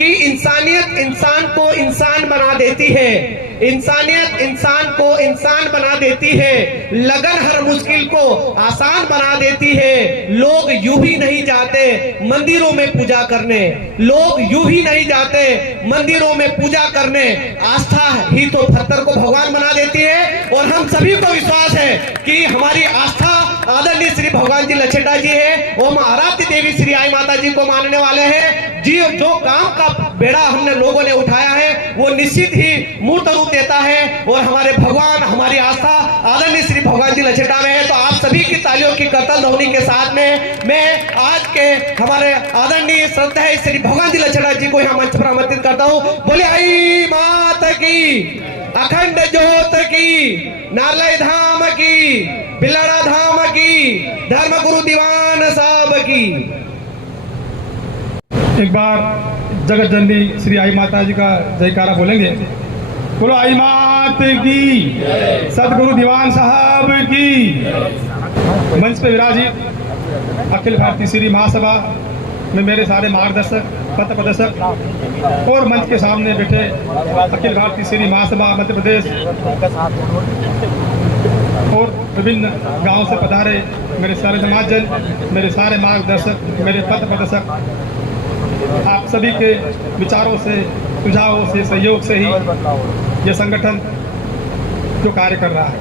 कि इंसानियत इंसान को इंसान बना देती है, इंसानियत इंसान को इंसान बना देती है, लगन हर मुश्किल को आसान बना देती है। लोग यूं ही नहीं जाते मंदिरों में पूजा करने, लोग यूं ही नहीं जाते मंदिरों में पूजा करने। आस्था ही तो पत्थर को भगवान बना देती है। और हम सभी को विश्वास है कि हमारी आस्था आदरणीय श्री भगवान जी लछेटा जी है, ओम आराध्य देवी श्री आई माता जी को मानने वाले हैं जी। जो काम का बेड़ा हमने लोगों ने उठाया है वो निश्चित ही मूर्त रूप देता है। और हमारे भगवान, हमारी आस्था आदरणीय श्री भगवान जी लछेटा में है। तो आप सभी की तालियों की करतल ध्वनि के साथ में मैं आज के हमारे आदरणीय श्रद्धेय श्री भगवान जी लछेटा जी को यहाँ मंच पर आमंत्रित करता हूँ। बोले आई माता की, अखंड ज्योत की, नारलाई धाम की, बिलड़ा धाम की, धर्म गुरु दीवान साहब की। एक बार जगत जननी श्री आई माता जी का जयकारा बोलेंगे। बोलो आई मात की, सदगुरु दीवान साहब की। मंच पे विराजित अखिल भारतीय श्री महासभा में मेरे सारे मार्गदर्शक, पथ प्रदर्शक और मंच के सामने बैठे अखिल भारतीय श्री महासभा मध्य प्रदेश और विभिन्न गांवों से पधारे मेरे सारे समाजजन, मेरे सारे मार्गदर्शक, मेरे पथ प्रदर्शक, आप सभी के विचारों से, सुझावों से, सहयोग से ही यह संगठन जो कार्य कर रहा है।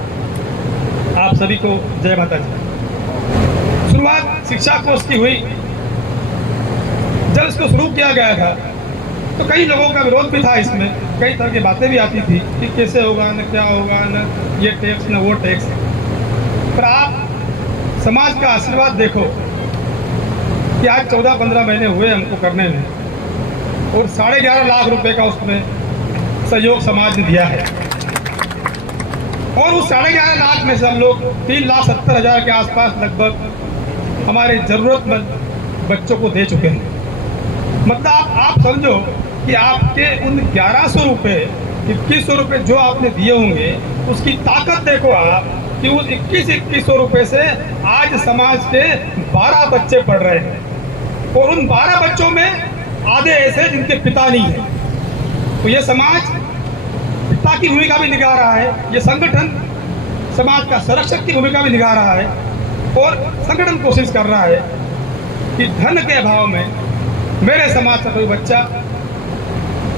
आप सभी को जय माता जी। शुरुआत शिक्षा कोष की हुई। जब इसको शुरू किया गया था तो कई लोगों का विरोध भी था, इसमें कई तरह की बातें भी आती थी कि कैसे होगा, न क्या होगा, न ये टैक्स न वो टैक्स। पर आप समाज का आशीर्वाद देखो कि आज 14-15 महीने हुए हमको करने में और 11.5 लाख रुपए का उसमें सहयोग समाज ने दिया है। और उस 11.5 लाख में से हम लोग 3,70,000 के आसपास लगभग हमारे जरूरतमंद बच्चों को दे चुके हैं। मतलब आप समझो कि आपके उन 1100 रुपये, 2100 रुपये जो आपने दिए होंगे, उसकी ताकत देखो आप कि उस 2100 रुपये से आज समाज के 12 बच्चे पढ़ रहे हैं। और उन 12 बच्चों में आधे ऐसे जिनके पिता नहीं है। तो ये समाज पिता की भूमिका भी निभा रहा है, ये संगठन समाज का संरक्षक की भूमिका भी निभा रहा है। और संगठन कोशिश कर रहा है कि धन के अभाव में मेरे समाज का कोई बच्चा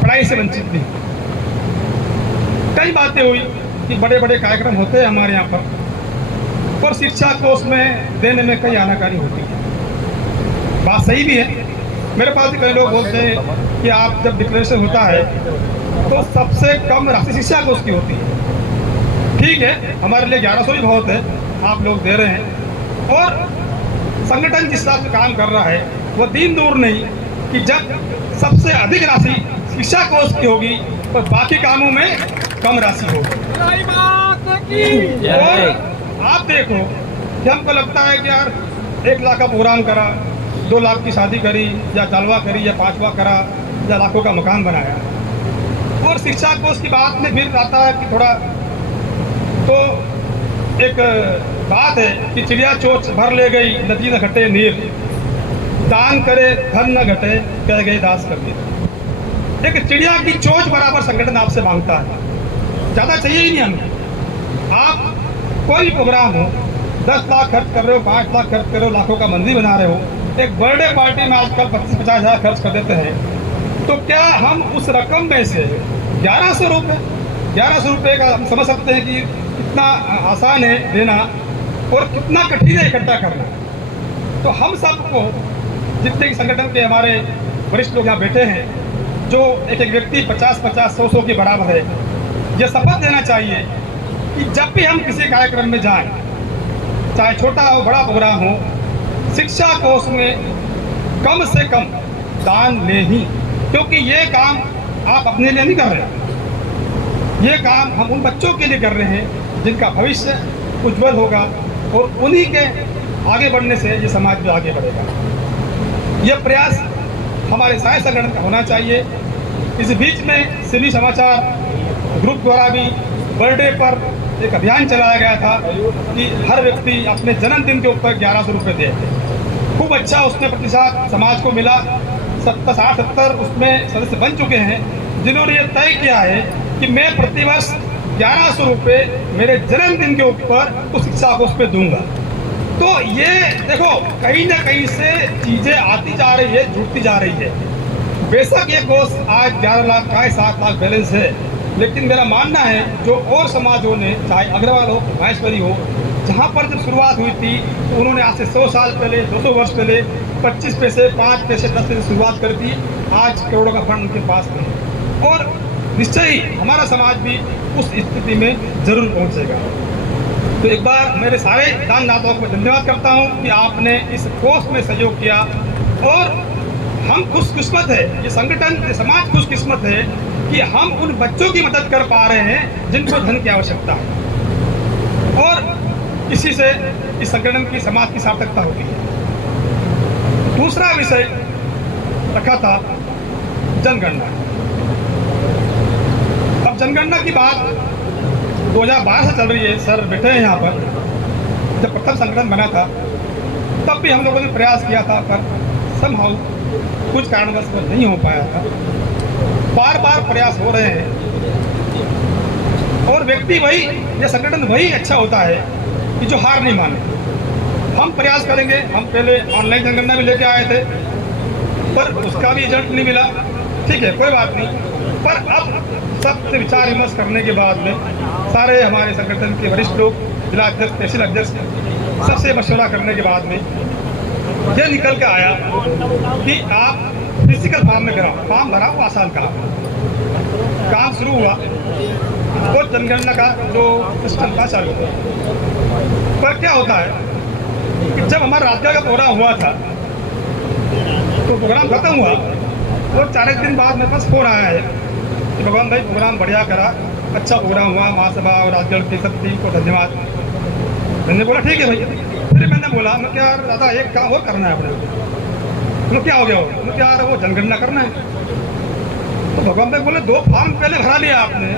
पढ़ाई से वंचित नहीं। कई बातें हुई कि बड़े बड़े कार्यक्रम होते हैं हमारे यहाँ पर और शिक्षा कोष में देने में कई आनाकानी होती है। बात सही भी है। मेरे पास भी कई लोग बोलते हैं कि आप जब डिक्लेरेशन होता है तो सबसे कम राशि शिक्षा कोष की होती है। ठीक है, हमारे लिए 1100 ही बहुत है, आप लोग दे रहे हैं। और संगठन जिस हिसाब से काम कर रहा है वो दिन दूर नहीं कि जब सबसे अधिक राशि शिक्षा कोष की होगी और बाकी कामों में कम राशि होगी। और आप देखो कि हमको लगता है कि यार 1 लाख का प्रोग्राम करा, 2 लाख की शादी करी या जलवा करी या 5वां करा या लाखों का मकान बनाया। और शिक्षा कोष की बात में फिर आता है कि थोड़ा तो एक बात है कि चिड़िया चोंच भर ले गई, नदी न घटे नीर, दान करे धन न घटे, कह गए दास कर दिए। एक चिड़िया की चोंच बराबर संगठन आपसे मांगता है, ज़्यादा चाहिए ही नहीं हमें। आप कोई प्रोग्राम हो, 10 लाख खर्च कर रहे हो, 5 लाख खर्च कर रहे हो, लाखों का मंदिर बना रहे हो, एक बर्थडे पार्टी में आजकल 25-50 हज़ार खर्च कर देते हैं। तो क्या हम उस रकम में से 1100 रुपये का हम समझ सकते हैं कि कितना आसान है देना और कितना कठिन है इकट्ठा करना। तो हम सबको, जितने भी संगठन के हमारे वरिष्ठ लोग यहाँ बैठे हैं, जो एक एक व्यक्ति 50-50, 100-100 के बराबर है, ये शपथ लेना चाहिए कि जब भी हम किसी कार्यक्रम में जाएं, चाहे छोटा हो बड़ा प्रोग्राम हो, शिक्षा कोष में कम से कम दान ले ही। क्योंकि ये काम आप अपने लिए नहीं कर रहे, ये काम हम उन बच्चों के लिए कर रहे हैं जिनका भविष्य उज्जवल होगा और उन्हीं के आगे बढ़ने से ये समाज भी आगे बढ़ेगा। यह प्रयास हमारे सारे संगठन का होना चाहिए। इस बीच में सिविल समाचार ग्रुप द्वारा भी बर्थडे पर एक अभियान चलाया गया था कि हर व्यक्ति अपने जन्मदिन के ऊपर 1100 रुपये दे। खूब अच्छा उसमें प्रतिसाद समाज को मिला। 60-70 उसमें सदस्य बन चुके हैं, जिन्होंने ये तय किया है कि मैं प्रतिवर्ष 1100 रुपये मेरे जन्मदिन के ऊपर उस शिक्षा को उस पर दूंगा। तो ये देखो कहीं ना कहीं से चीज़ें आती जा रही है, जुड़ती जा रही है। बेशक ये कोर्स आज 11 लाख का 7 लाख बैलेंस है, लेकिन मेरा मानना है जो और समाजों ने, चाहे अग्रवाल हो, महेश्वरी हो, जहाँ पर जब शुरुआत हुई थी तो उन्होंने आज से 100 साल पहले, 200 वर्ष पहले 25 पैसे, 5 पैसे, 10 पैसे शुरुआत कर दी। आज करोड़ों का फंड उनके पास है और निश्चय ही हमारा समाज भी उस स्थिति में जरूर पहुंचेगा। तो एक बार मेरे सारे दानदाताओं को धन्यवाद करता हूं कि आपने इस कोर्स में सहयोग किया और हम खुशकिस्मत है, ये संगठन, ये समाज खुशकिस्मत है कि हम उन बच्चों की मदद कर पा रहे हैं जिनको धन की आवश्यकता है और इसी से इस संगठन की, समाज की सार्थकता होती है। दूसरा विषय रखा था जनगणना। अब जनगणना की बात 2012 से चल रही है। सर बैठे हैं यहाँ पर, जब प्रथम संगठन बना था तब भी हम लोगों ने प्रयास किया था, पर समहाउ कुछ कारणवश वो नहीं हो पाया था। बार बार प्रयास हो रहे हैं और व्यक्ति वही, या संगठन वही अच्छा होता है कि जो हार नहीं माने। हम प्रयास करेंगे। हम पहले ऑनलाइन जनगणना भी लेके आए थे, पर उसका भी रिजल्ट नहीं मिला। ठीक है, कोई बात नहीं, पर अब सबसे विचार विमर्श करने के बाद में सारे हमारे संगठन के वरिष्ठ लोग, जिला अध्यक्ष, तहसील अध्यक्ष, सबसे मशवरा करने के बाद में यह निकल के आया कि आप फिजिकल फॉर्म में कराओ। फॉर्म भरा वो आसान काम शुरू हुआ और जनगणना का जो सिस्टम था चालू हुआ। पर क्या होता है कि जब हमारा राज्य का प्रोग्राम हुआ था तो प्रोग्राम खत्म हुआ और 4 दिन बाद मेरे पास फोन आया है कि भगवान भाई प्रोग्राम बढ़िया करा, अच्छा प्रोग्राम हुआ, महासभा और राज्य की सब टीम को धन्यवाद। मैंने बोला ठीक है भैया। फिर मैंने बोला मैं क्या दादा एक काम और करना है अपने। तो क्या हो गया हो? मैं क्या वो जनगणना करना है। तो भगवान भाई बोले 2 फॉर्म पहले भरा लिया आपने।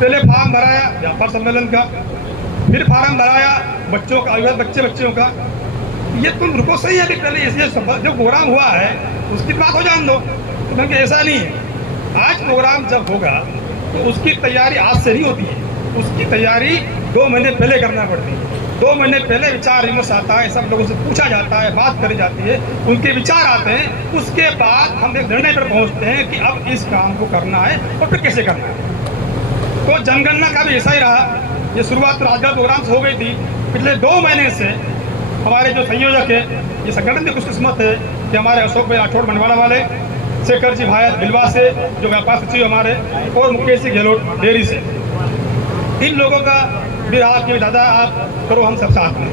पहले फॉर्म भराया व्यापार सम्मेलन का, फिर फॉर्म भराया बच्चों का, बच्चों का। ये तुम रुको, सही है, अभी पहले इसे जो प्रोग्राम हुआ है उसकी बात हो जान दो। तो मैंने ऐसा नहीं है, आज प्रोग्राम जब होगा तो उसकी तैयारी आज से नहीं होती है, उसकी तैयारी 2 महीने पहले करना पड़ती है। 2 महीने पहले विचार विमर्श आता है, सब लोगों से पूछा जाता है, बात करी जाती है, उनके विचार आते हैं। उसके बाद हम एक निर्णय पर पहुंचते हैं कि अब इस काम को करना है और फिर कैसे करना है। तो जनगणना का भी ऐसा ही रहा। ये शुरुआत राज्य प्रोग्राम से हो गई थी। पिछले 2 महीने से हमारे जो संयोजक है, ये संगठन की खुशकिस्मत है कि हमारे अशोक भाई राठौड़ बनवाला वाले, शेखर जी भाया बिलवा से जो व्यापार सचिव हमारे, और मुकेश जी गहलोत डेयरी से, इन लोगों का भी रहा कि दादा आप करो, हम सब साथ में,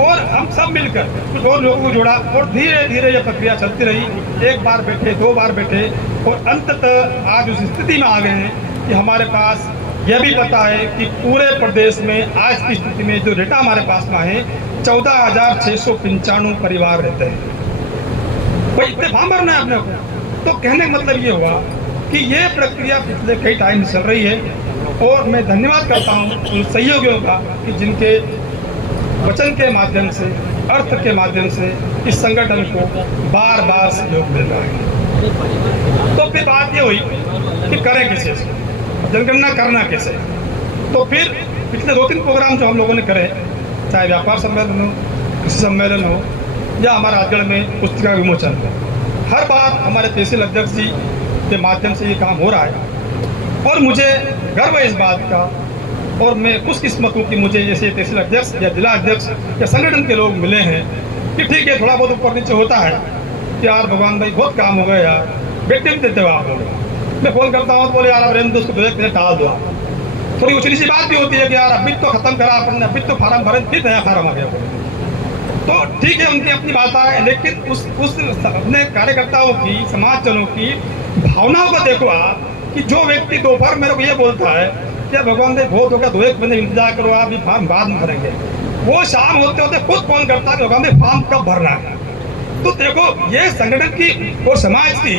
और हम सब मिलकर कुछ और लोगों को जोड़ा और धीरे धीरे ये प्रक्रिया चलती रही। 1 बार बैठे, 2 बार बैठे और अंततः आज उस स्थिति में आ गए हैं कि हमारे पास यह भी पता है कि पूरे प्रदेश में आज की स्थिति में जो डेटा हमारे पास में है 14,695 परिवार रहते हैं। भाई इतने फॉर्म भरना है अपने को। तो कहने का मतलब ये हुआ कि ये प्रक्रिया पिछले कई टाइम से चल रही है और मैं धन्यवाद करता हूँ उन सहयोगियों का कि जिनके वचन के माध्यम से, अर्थ के माध्यम से इस संगठन को बार बार सहयोग मिल रहा है। तो फिर बात ये हुई कि करें कैसे, जनगणना करना कैसे। तो फिर पिछले 2-3 प्रोग्राम जो हम लोगों ने करे, चाहे व्यापार सम्मेलन हो, कृषि सम्मेलन हो या हमारा राजगढ़ में पुस्तिका विमोचन हो, हर बार हमारे तहसील अध्यक्ष जी के माध्यम से ये काम हो रहा है और मुझे गर्व है इस बात का। और मैं खुशकिस्मत हूँ कि मुझे जैसे तहसील अध्यक्ष या जिला अध्यक्ष या संगठन के लोग मिले हैं कि ठीक है थोड़ा बहुत ऊपर नीचे होता है कि यार भगवान भाई बहुत काम हो गया यार, बैठने भी देते हो आप लोग। मैं फोन करता हूँ तो बोले यार अब रेंदो उसको 2-1 मिनट टाल दो। थोड़ी ऊँची सी बात भी होती है कि यार अभी तो खत्म करा अपन, अभी तो फार्म भरे, फिर नया फार्म आ गया। तो ठीक है, उनकी अपनी बात है, लेकिन उस अपने कार्यकर्ताओं की, समाजजनों की भावनाओं को देखो आप कि जो व्यक्ति दोपहर मेरे को ये बोलता है कि भगवान भाई बहुत होगा, 2-1 महीने इंतजार करो, आप फार्म बाद में भरेंगे, वो शाम होते होते खुद फोन करता है भगवान भाई फॉर्म कब भरना है। तो देखो ये संगठन की और समाज की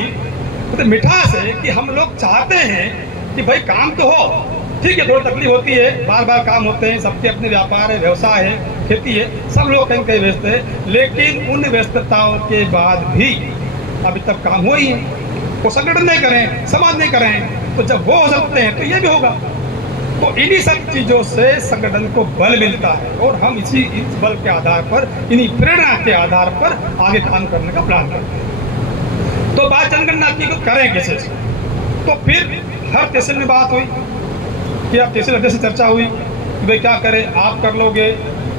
तो मिठास है कि हम लोग चाहते हैं कि भाई काम तो हो। ठीक है, थोड़ी तकलीफ होती है, बार बार काम होते हैं, सबके अपने व्यापार है, व्यवसाय है, खेती है, सब लोग कहीं कहीं व्यस्त है, लेकिन उन व्यस्तताओं के बाद भी अभी तक काम हुआ ही है। वो संगठन नहीं करें, समाज नहीं करें, तो जब वो हो सकते हैं तो ये भी होगा। तो इन्हीं सब चीज़ों से संगठन को बल मिलता है और हम इस बल के आधार पर, इन्हीं प्रेरणा के आधार पर आगे काम करने का प्लान करते हैं। तो बात जनगणना की तो करें कैसे? तो फिर हर तहसील में बात हुई कि अब तहसील अध्यक्ष से चर्चा हुई कि भाई क्या करें, आप कर लोगे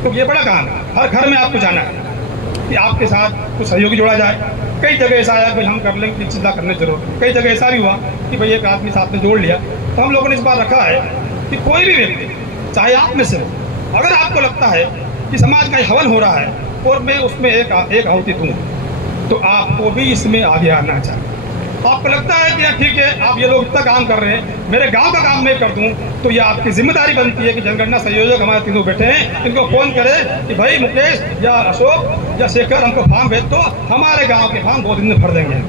तो ये बड़ा काम है, हर घर में आपको जाना है कि आपके साथ कुछ सहयोगी जोड़ा जाए। कई जगह ऐसा आया कि हम कर लेंगे, चिंता करने की जरूरत है। कई जगह ऐसा भी हुआ कि भाई एक आदमी साथ में जोड़ लिया। तो हम लोगों ने इस बार रखा है कि कोई भी व्यक्ति, चाहे आप में से हो, अगर आपको लगता है कि समाज का हवन हो रहा है और मैं उसमें एक आहुति दूँ, तो आपको भी इसमें आगे आना चाहिए। आपको लगता है कि ठीक है, आप ये लोग इतना काम कर रहे हैं, मेरे गांव का काम मैं कर दूं, तो ये आपकी जिम्मेदारी बनती है कि जनगणना संयोजक हमारे तीनों बैठे हैं, इनको फोन करें कि भाई मुकेश या अशोक या शेखर हमको फॉर्म भेज दो, हमारे गांव के फॉर्म 2 दिन में भर देंगे।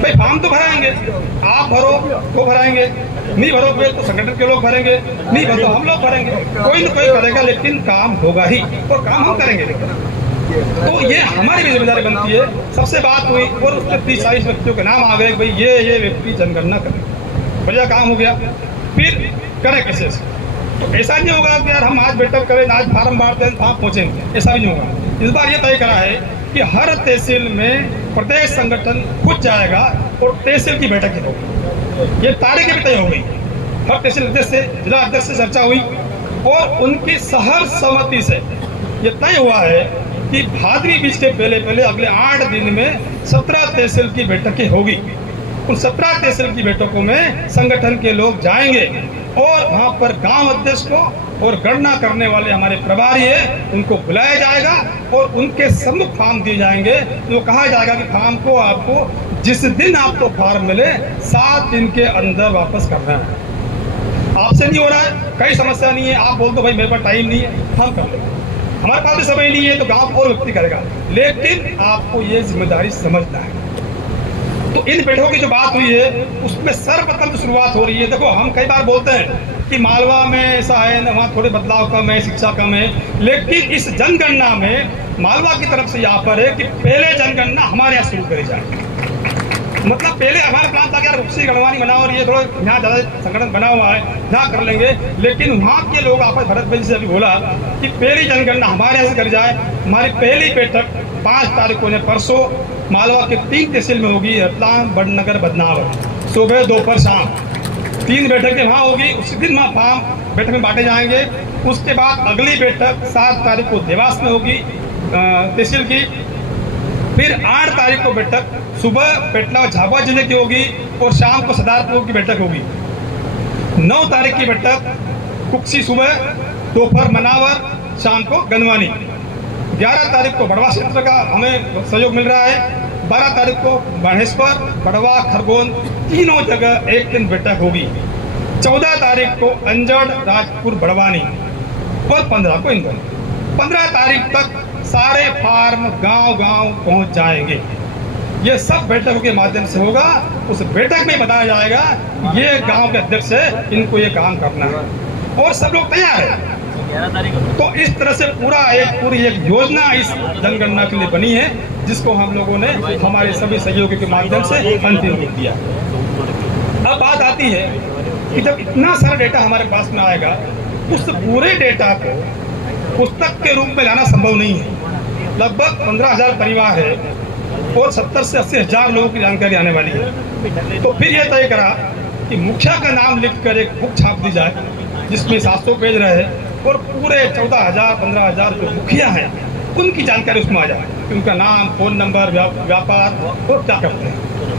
भाई फॉर्म तो भराएंगे, आप भरो वो भराएंगे, नहीं भरोगे तो संगठन के लोग भरेंगे, नहीं भरो हम लोग भरेंगे, कोई न कोई करेगा, लेकिन काम होगा ही और काम हम करेंगे। तो ये हमारी भी जिम्मेदारी बनती है। सबसे बात हुई और उसके 30-40 व्यक्तियों के नाम आ गए, भाई ये व्यक्ति जनगणना करें, बढ़िया काम हो गया। फिर करें कैसे? तो ऐसा नहीं होगा कि यार हम आज बैठक करें, आज फार्म बांटते हैं, वहाँ पहुँचेंगे, ऐसा भी नहीं होगा। इस बार ये तय करा है कि हर तहसील में प्रदेश संगठन खुद जाएगा और तहसील की बैठक होगी। ये तारीखें भी तय हो गई, हर तहसील अध्यक्ष से, जिला अध्यक्ष से चर्चा हुई और उनकी सहर सहमति से ये तय हुआ है कि भादवी बीज के पहले अगले 8 दिन में 17 तहसील की बैठकें होगी। उन 17 तहसील की बैठकों में संगठन के लोग जाएंगे और वहां पर गांव अध्यक्ष को और गणना करने वाले हमारे प्रभारी है उनको बुलाया जाएगा और उनके सम्मुख फॉर्म दिए जाएंगे। तो कहा जाएगा कि फॉर्म को आपको जिस दिन आपको फॉर्म मिले 7 दिन के अंदर वापस करना है। आपसे नहीं हो रहा है, कई समस्या नहीं है, आप बोल दो भाई मेरे पास टाइम नहीं है, हम कर लेंगे, हमारे पास भी समय नहीं है, तो गांव और व्यक्ति करेगा, लेकिन आपको ये जिम्मेदारी समझना है। तो इन बैठकों की जो बात हुई है उसमें सर्वप्रथम जो शुरुआत हो रही है, देखो हम कई बार बोलते हैं कि मालवा में ऐसा है, वहाँ थोड़े बदलाव कम है, शिक्षा कम है, लेकिन इस जनगणना में मालवा की तरफ से यहाँ पर है कि पहले जनगणना हमारे यहाँ शुरू करी जाए। मतलब पहले हमारा प्लान था कि यार उसी गढ़वानी बनाओ और ये थोड़ा यहाँ ज़्यादा संगठन बना हुआ है, यहाँ कर लेंगे, लेकिन वहाँ के लोग आपस भरत भाई से अभी बोला कि पहली जनगणना हमारे यहाँ से कर जाए। हमारी पहली बैठक 5 तारीख को परसों मालवा के 3 तहसील में होगी, रतलाम, बड़नगर, बदनावर, सुबह दोपहर शाम 3 बैठकें वहाँ होगी। उसी दिन वहाँ फॉर्म बैठक में बांटे जाएंगे। उसके बाद अगली बैठक 7 तारीख को देवास में होगी तहसील की। फिर 8 तारीख को बैठक सुबह पेटला और झाबुआ जिले की होगी और शाम को सदारपुर की बैठक होगी। 9 तारीख की बैठक कुक्सी सुबह, दोपहर मनावर, शाम को गनवानी। 11 तारीख को बड़वा क्षेत्र का हमें सहयोग मिल रहा है। 12 तारीख को महेश्वर, बड़वा, खरगोन तीनों जगह एक दिन बैठक होगी। 14 तारीख को अंजड़, राजपुर, बड़वानी और 15 को इंदौर। 15 तारीख तक सारे फार्म गांव-गांव पहुंच जाएंगे। ये सब बैठकों के माध्यम से होगा। उस बैठक में बताया जाएगा ये गांव के अध्यक्ष है, इनको ये काम करना है और सब लोग तैयार है। तो इस तरह से पूरी एक योजना इस जनगणना के लिए बनी है, जिसको हम लोगों ने हमारे सभी सहयोगियों के माध्यम से अंतिम रूप दिया। अब बात आती है कि जब इतना सारा डेटा हमारे पास में आएगा, उस पूरे डेटा को पुस्तक के रूप में लाना संभव नहीं है। लगभग 15,000 परिवार है और 70 से 80 हजार लोगों की जानकारी आने वाली है। तो फिर यह तय करा कि मुखिया का नाम लिखकर एक बुक छाप दी जाए जिसमें 700 पेज रहे और पूरे 14,000 15,000 जो मुखिया हैं उनकी जानकारी उसमें आ जाए कि उनका नाम, फोन नंबर, व्यापार और क्या करते हैं,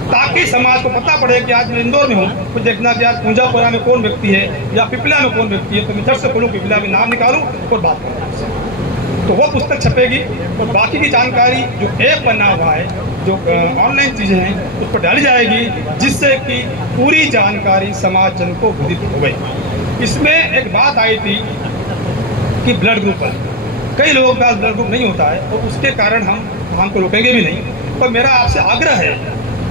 ताकि समाज को पता पड़े कि आज मैं इंदौर में हूँ, कुछ देखना कि आज पूंजापुरा में कौन व्यक्ति है या पिपला में कौन व्यक्ति है, तो मैं झट से खोलूँ, पिपला में नाम निकालूँ और बात करूँ। तो वो पुस्तक छपेगी और बाकी की जानकारी जो ऐप बना हुआ है, जो ऑनलाइन चीज़ें हैं उस पर डाली जाएगी, जिससे कि पूरी जानकारी समाज जन को विदित हो गई। इसमें एक बात आई थी कि ब्लड ग्रुप पर कई लोगों के पास ब्लड ग्रुप नहीं होता है और उसके कारण हम को रोकेंगे भी नहीं। तो मेरा आपसे आग्रह है,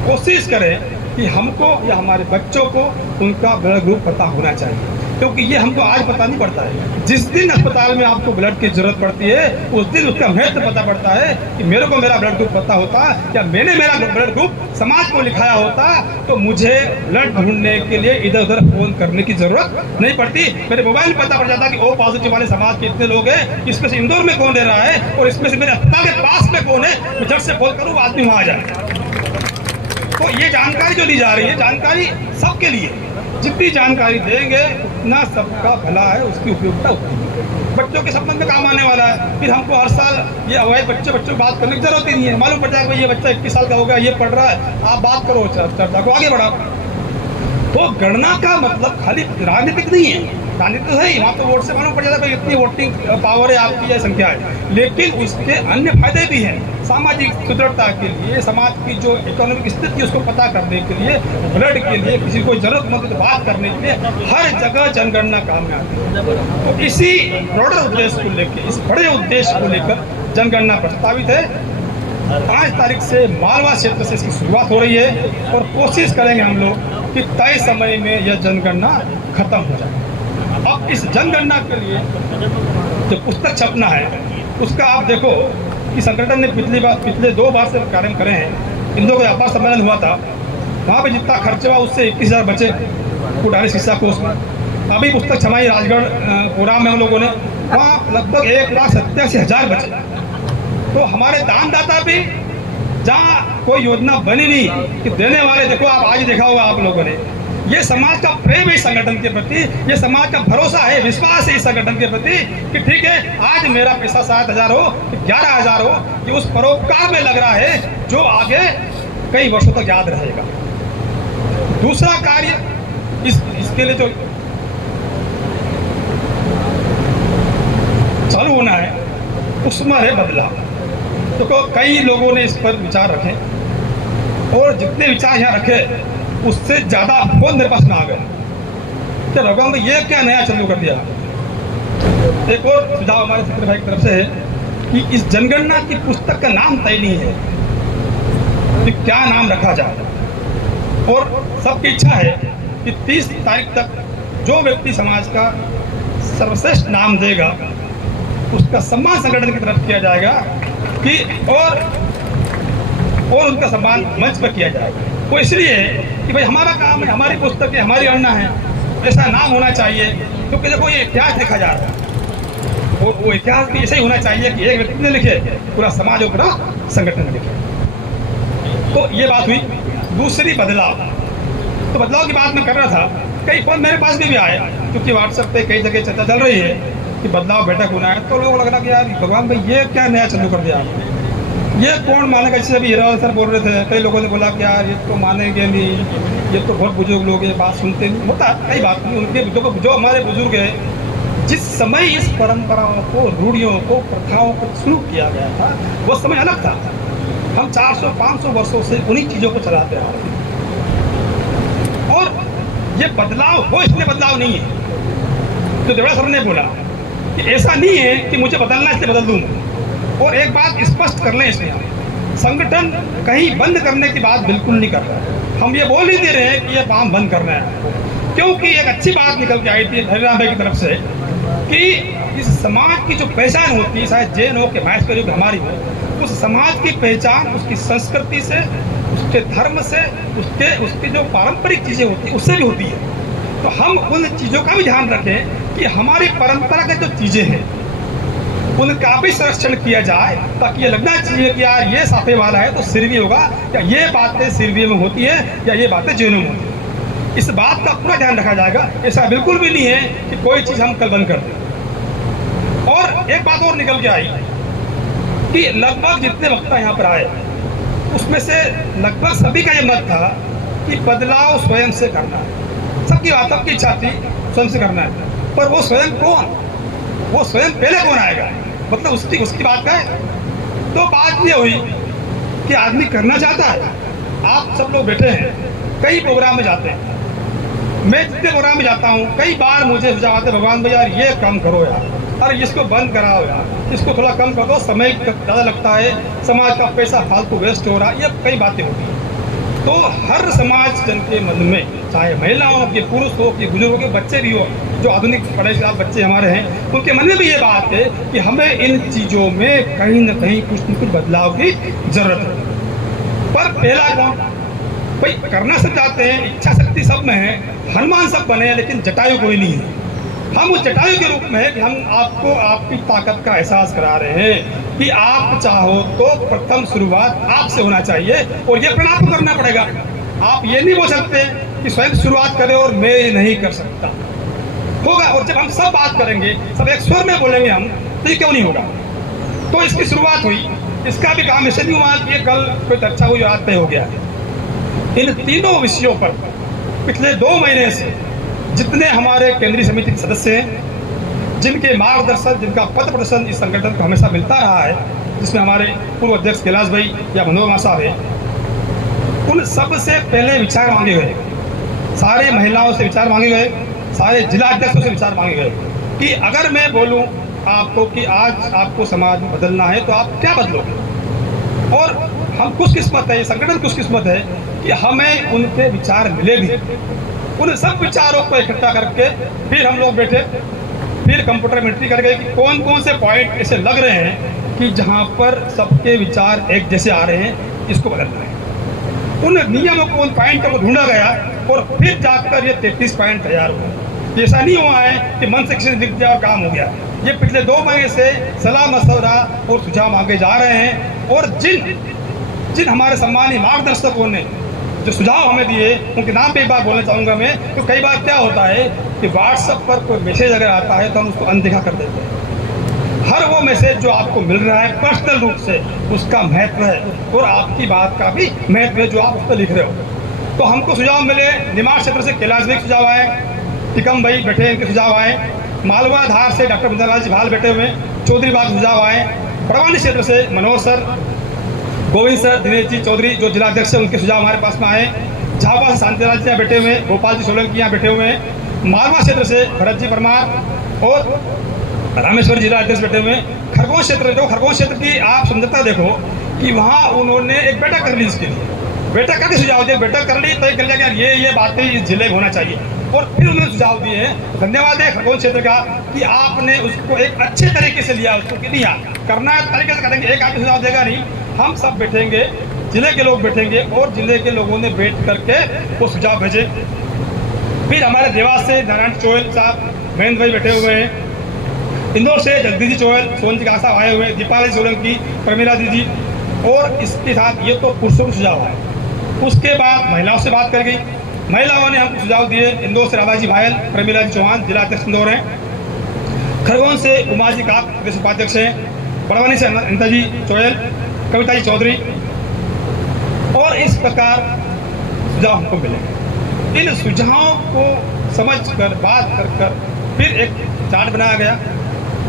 कोशिश करें कि हमको या हमारे बच्चों को उनका ब्लड ग्रुप पता होना चाहिए। क्योंकि ये हमको आज पता नहीं पड़ता है। जिस दिन अस्पताल में आपको ब्लड की जरूरत पड़ती है उस दिन उसका महत्व पता पड़ता है कि मेरे को मेरा ब्लड ग्रुप पता होता या मैंने मेरा ब्लड ग्रुप समाज को लिखाया होता तो मुझे ब्लड ढूंढने के लिए इधर उधर फोन करने की जरूरत नहीं पड़ती। मेरे मोबाइल में पता पड़ जाता कि ओ पॉजिटिव वाले समाज के इतने लोग हैं, इसमें से इंदौर में कौन रह रहा है और इसमें से मेरे अस्पताल के पास में कौन है, मैं झट से फोन करूँ आदमी वहाँ आ जाए। तो ये जानकारी जो दी जा रही है जानकारी सबके लिए, जितनी जानकारी देंगे उतना सबका भला है, उसकी उपयोगिता होती है, बच्चों के संबंध में काम आने वाला है। फिर हमको हर साल ये अवैध बच्चों बात करने की जरूरत ही नहीं है, मालूम पड़ जाएगा भाई ये बच्चा 21 साल का हो गया, ये पढ़ रहा है, आप बात करो चर्चा को आगे बढ़ाओ। तो गणना का मतलब खाली राजनीतिक नहीं है, राजनीतिक तो है ही, वहाँ तो वोट से मालूम पड़ जाता है इतनी वोटिंग पावर है आपकी या संख्या है, लेकिन उसके अन्य फायदे भी हैं। सामाजिक सुदृढ़ता के लिए, समाज की जो इकोनॉमिक स्थिति उसको पता करने के लिए, ब्लड के लिए, किसी को जरूरतमंद तो बात करने के लिए हर जगह जनगणना काम में आती है। तो इसी ब्रॉडर उद्देश्य को लेकर, इस बड़े उद्देश्य को लेकर जनगणना प्रस्तावित है। 5 तारीख से मालवा क्षेत्र से इसकी शुरुआत हो रही है और कोशिश करेंगे हम लोग कि तय समय में यह जनगणना खत्म हो जाए। अब इस जनगणना के लिए जो पुस्तक छपना है उसका आप देखो कि संगठन ने पिछले 2 बार से कार्य करे हैं। इंदौर का व्यापार सम्मेलन हुआ था, वहाँ पे जितना खर्च हुआ उससे 21,000 बचे कुटारी शिक्षा कोष में। अभी पुस्तक छपाई राजगढ़ प्रोग्राम में हम लोगों ने, वहाँ लगभग 1,87,000 बचे। तो हमारे दानदाता भी, जहाँ कोई योजना बनी नहीं कि देने वाले, देखो आप आज देखा होगा आप लोगों ने, ये समाज का प्रेम है इस संगठन के प्रति, ये समाज का भरोसा है, विश्वास है इस संगठन के प्रति कि ठीक है आज मेरा पैसा 7,000 हो, 11,000 हो, ये उस परोपकार में लग रहा है जो आगे कई वर्षों तक याद रहेगा। दूसरा कार्य इसके लिए जो चालू होना है उसमें है बदलाव। तो कई लोगों ने इस पर विचार रखे और जितने विचार यहाँ रखे उससे ज़्यादा फोन मेरे पास ना आ गए कि भगवान को ये क्या नया चालू कर दिया। एक और सुझाव हमारे सेक्रेटरी भाई की तरफ से है कि इस जनगणना की पुस्तक का नाम तय नहीं है कि क्या नाम रखा जाए, और सबकी इच्छा है कि 30 तारीख तक जो व्यक्ति समाज का सर्वश्रेष्ठ नाम देगा उसका सम्मान संगठन की तरफ किया जाएगा कि और उनका सम्मान मंच पर किया जाएगा। वो इसलिए कि भाई हमारा काम है, हमारी पुस्तक है, हमारी गणना है, ऐसा नाम होना चाहिए। क्योंकि देखो ये इतिहास लिखा जा रहा है और वो इतिहास भी ऐसे ही होना चाहिए कि एक व्यक्ति ने लिखे, पूरा समाज और पूरा संगठन लिखे। तो ये बात हुई। दूसरी बदलाव, तो बदलाव की बात मैं कर रहा था, कई फोन मेरे पास भी आए क्योंकि व्हाट्सएप पे कई जगह चर्चा चल रही है कि बदलाव बैठक होना है। तो लोगों को लग रहा कि यार भगवान भाई ये क्या नया चालू कर दिया आपने, ये कौन मानेगा। जैसे अभी हीरा सर बोल रहे थे, कई लोगों ने बोला कि यार ये तो मानेंगे नहीं, ये तो बहुत बुजुर्ग लोग ये बात सुनते नहीं। होता कई बात नहीं, उनके जो हमारे बुजुर्ग हैं, जिस समय इस परंपराओं को, रूढ़ियों को, प्रथाओं को शुरू किया गया था वो समय अलग था। हम 400-500 वर्षों से उन्हीं चीज़ों को चलाते आ रहे हैं और ये बदलाव हो इसलिए बदलाव नहीं है। तो देवड़ा सर ने बोला कि ऐसा नहीं है कि मुझे बदलना इसलिए बदल दूंगा। और एक बात स्पष्ट कर लें, इसमें संगठन कहीं बंद करने की बात बिल्कुल नहीं कर रहा है। हम ये बोल ही दे रहे हैं कि ये काम बंद करना है, क्योंकि एक अच्छी बात निकल के आई थी हरिराम भाई की तरफ से कि इस समाज की जो पहचान होती है, चाहे जैन हो कि महस हो कि हमारी हो, उस समाज की पहचान उसकी संस्कृति से, उसके धर्म से, उसके जो पारंपरिक चीज़ें होती हैं उससे भी होती है। तो हम उन चीज़ों का भी ध्यान रखें कि हमारी परंपरागत जो चीज़ें हैं उनका भी संरक्षण किया जाए, ताकि ये लगना चाहिए कि यार ये साफे वाला है तो सिरवी होगा, या ये बातें सिरवी में होती है या ये बातें जैनों में होती है। इस बात का पूरा ध्यान रखा जाएगा। ऐसा बिल्कुल भी नहीं है कि कोई चीज़ हम कल बंद कर दें। और एक बात और निकल के आई कि लगभग जितने वक्ता यहाँ पर आए उसमें से लगभग सभी का ये मत था कि बदलाव स्वयं से करना है। सबकी बात, सबकी इच्छा थी स्वयं से करना है, पर वो स्वयं कौन, वो स्वयं पहले कौन आएगा, मतलब उसकी बात का है। तो बात ये हुई कि आदमी करना चाहता है। आप सब लोग बैठे हैं, कई प्रोग्राम में जाते हैं, मैं जितने प्रोग्राम में जाता हूँ कई बार मुझे सुझाव आते, भगवान भाई यार ये कम करो यार, अरे इसको बंद कराओ यार, इसको थोड़ा कम कर दो, समय ज़्यादा लगता है, समाज का पैसा फालतू वेस्ट हो रहा है, ये कई बातें होती हैं। तो हर समाज जन के मन में, चाहे महिला हो कि पुरुष हो कि बुजुर्ग हो कि बच्चे भी हो, जो आधुनिक पढ़े लिखे बच्चे हमारे हैं, उनके मन में भी ये बात है कि हमें इन चीज़ों में कहीं ना कहीं कुछ न कुछ बदलाव की जरूरत है। पर पहला कौन? भाई करना सब चाहते हैं, इच्छा शक्ति सब में है, हनुमान सब बने हैं, लेकिन जटायु कोई नहीं है। हम उस जटायु के रूप में है कि हम आपको आपकी ताकत का एहसास करा रहे हैं कि आप चाहो तो प्रथम शुरुआत आपसे होना चाहिए, और ये अपने आपको करना पड़ेगा। आप ये नहीं बोल सकते कि स्वयं शुरुआत करें और मैं ये नहीं कर सकता। होगा, और जब हम सब बात करेंगे, सब एक स्वर में बोलेंगे हम, तो ये क्यों नहीं होगा? तो इसकी शुरुआत हुई। इसका भी काम ऐसे नहीं हुआ कि ये कल कोई चर्चा हुई आज तय हो गया। इन तीनों विषयों पर पिछले 2 महीने से जितने हमारे केंद्रीय समिति के सदस्य हैं, जिनके मार्गदर्शन, जिनका पथ प्रदर्शन इस संगठन को हमेशा मिलता रहा है, जिसमें हमारे पूर्व अध्यक्ष कैलाश भाई या मनोरमा साहब हैं, उन सब से पहले विचार मांगे गए, सारे महिलाओं से विचार मांगे गए, सारे जिला अध्यक्षों से विचार मांगे गए कि अगर मैं बोलूं आपको कि आज आपको समाज में बदलना है तो आप क्या बदलोगे। और हम खुशकिस्मत है, ये संगठन खुशकिस्मत है कि हमें उनके विचार मिले भी। उन सब विचारों को इकट्ठा करके फिर हम लोग बैठे, फिर कंप्यूटर में एंट्री कर गए कि कौन कौन से पॉइंट ऐसे लग रहे हैं कि जहाँ पर सबके विचार एक जैसे आ रहे हैं, इसको बदलना है। उन नियमों को, उन पॉइंट को ढूंढा गया और फिर जाकर ये 33 पॉइंट तैयार हुआ। ऐसा नहीं हुआ है कि मन से किसी ने लिख दिया और काम हो गया। ये पिछले 2 महीने से सलाह मशवरा और सुझाव मांगे जा रहे हैं, और जिन हमारे सम्मानीय मार्गदर्शकों ने जो सुझाव हमें दिए, उनके नाम पे एक बार बोलना चाहूँगा मैं। तो कई बार क्या होता है कि व्हाट्सएप पर कोई मैसेज अगर आता है तो हम उसको अनदेखा कर देते हैं। हर वो मैसेज जो आपको मिल रहा है पर्सनल रूप से, उसका महत्व है, और आपकी बात का भी महत्व है जो आप उस पर लिख रहे हो। तो हमको सुझाव मिले, निमाड़ क्षेत्र से कैलाश भाई सुझाव आए, टिकम भाई बैठे, इनके सुझाव आए, मालवा धार से डॉक्टर बिंदरलाल जी भाल बैठे हुए, चौधरी बाग सुझाव आए, बड़वानी क्षेत्र से मनोज सर, गोविंद सर, दिनेश जी चौधरी जो जिला अध्यक्ष हैं, उनके सुझाव हमारे पास में आए, झाबुआ से शांतिलाल जी यहाँ बैठे हुए हैं, गोपाल जी सोलंकी यहाँ बैठे हुए हैं, मालवा क्षेत्र से भरत जी परमार और रामेश्वर जिला अध्यक्ष बैठे हुए हैं। खरगोन क्षेत्र की आप सुंदरता देखो कि वहाँ उन्होंने एक बैठक कर ली, इसके लिए बैठक करके सुझाव दिए, बैठक कर ली, तय कर लिया कि ये बातें इस जिले में होना चाहिए, और फिर उन्होंने सुझाव दिए हैं। धन्यवाद है खरगोन क्षेत्र का कि आपने उसको एक अच्छे तरीके से लिया, उसको कि नहीं करना है तरीके से करेंगे, एक आदमी सुझाव देगा नहीं, हम सब बैठेंगे, जिले के लोग बैठेंगे, और जिले के लोगों ने बैठ करके वो सुझाव भेजे। फिर हमारे देवास से नारायण चोयल साहब, महेंद्र भाई बैठे हुए हैं, इंदौर से जगदीश जी चोयल, सोन जी का साहब आए हुए, दीपाली सोलंकी, प्रमीला दीदी, और इसके साथ ये तो पुरुषों के सुझाव आए। उसके बाद महिलाओं से बात कर गई, महिलाओं ने हमको सुझाव दिए। इंदौर से राधा जी भायल, प्रमीला जी चौहान जिला अध्यक्ष इंदौर हैं, खरगोन से उमा जी काक प्रदेश उपाध्यक्ष हैं, बड़वानी से अनिता जी चोयल, कविता जी चौधरी, और इस प्रकार सुझाव हमको मिले। इन सुझावों को समझ कर, बात कर फिर एक चार्ट बनाया गया।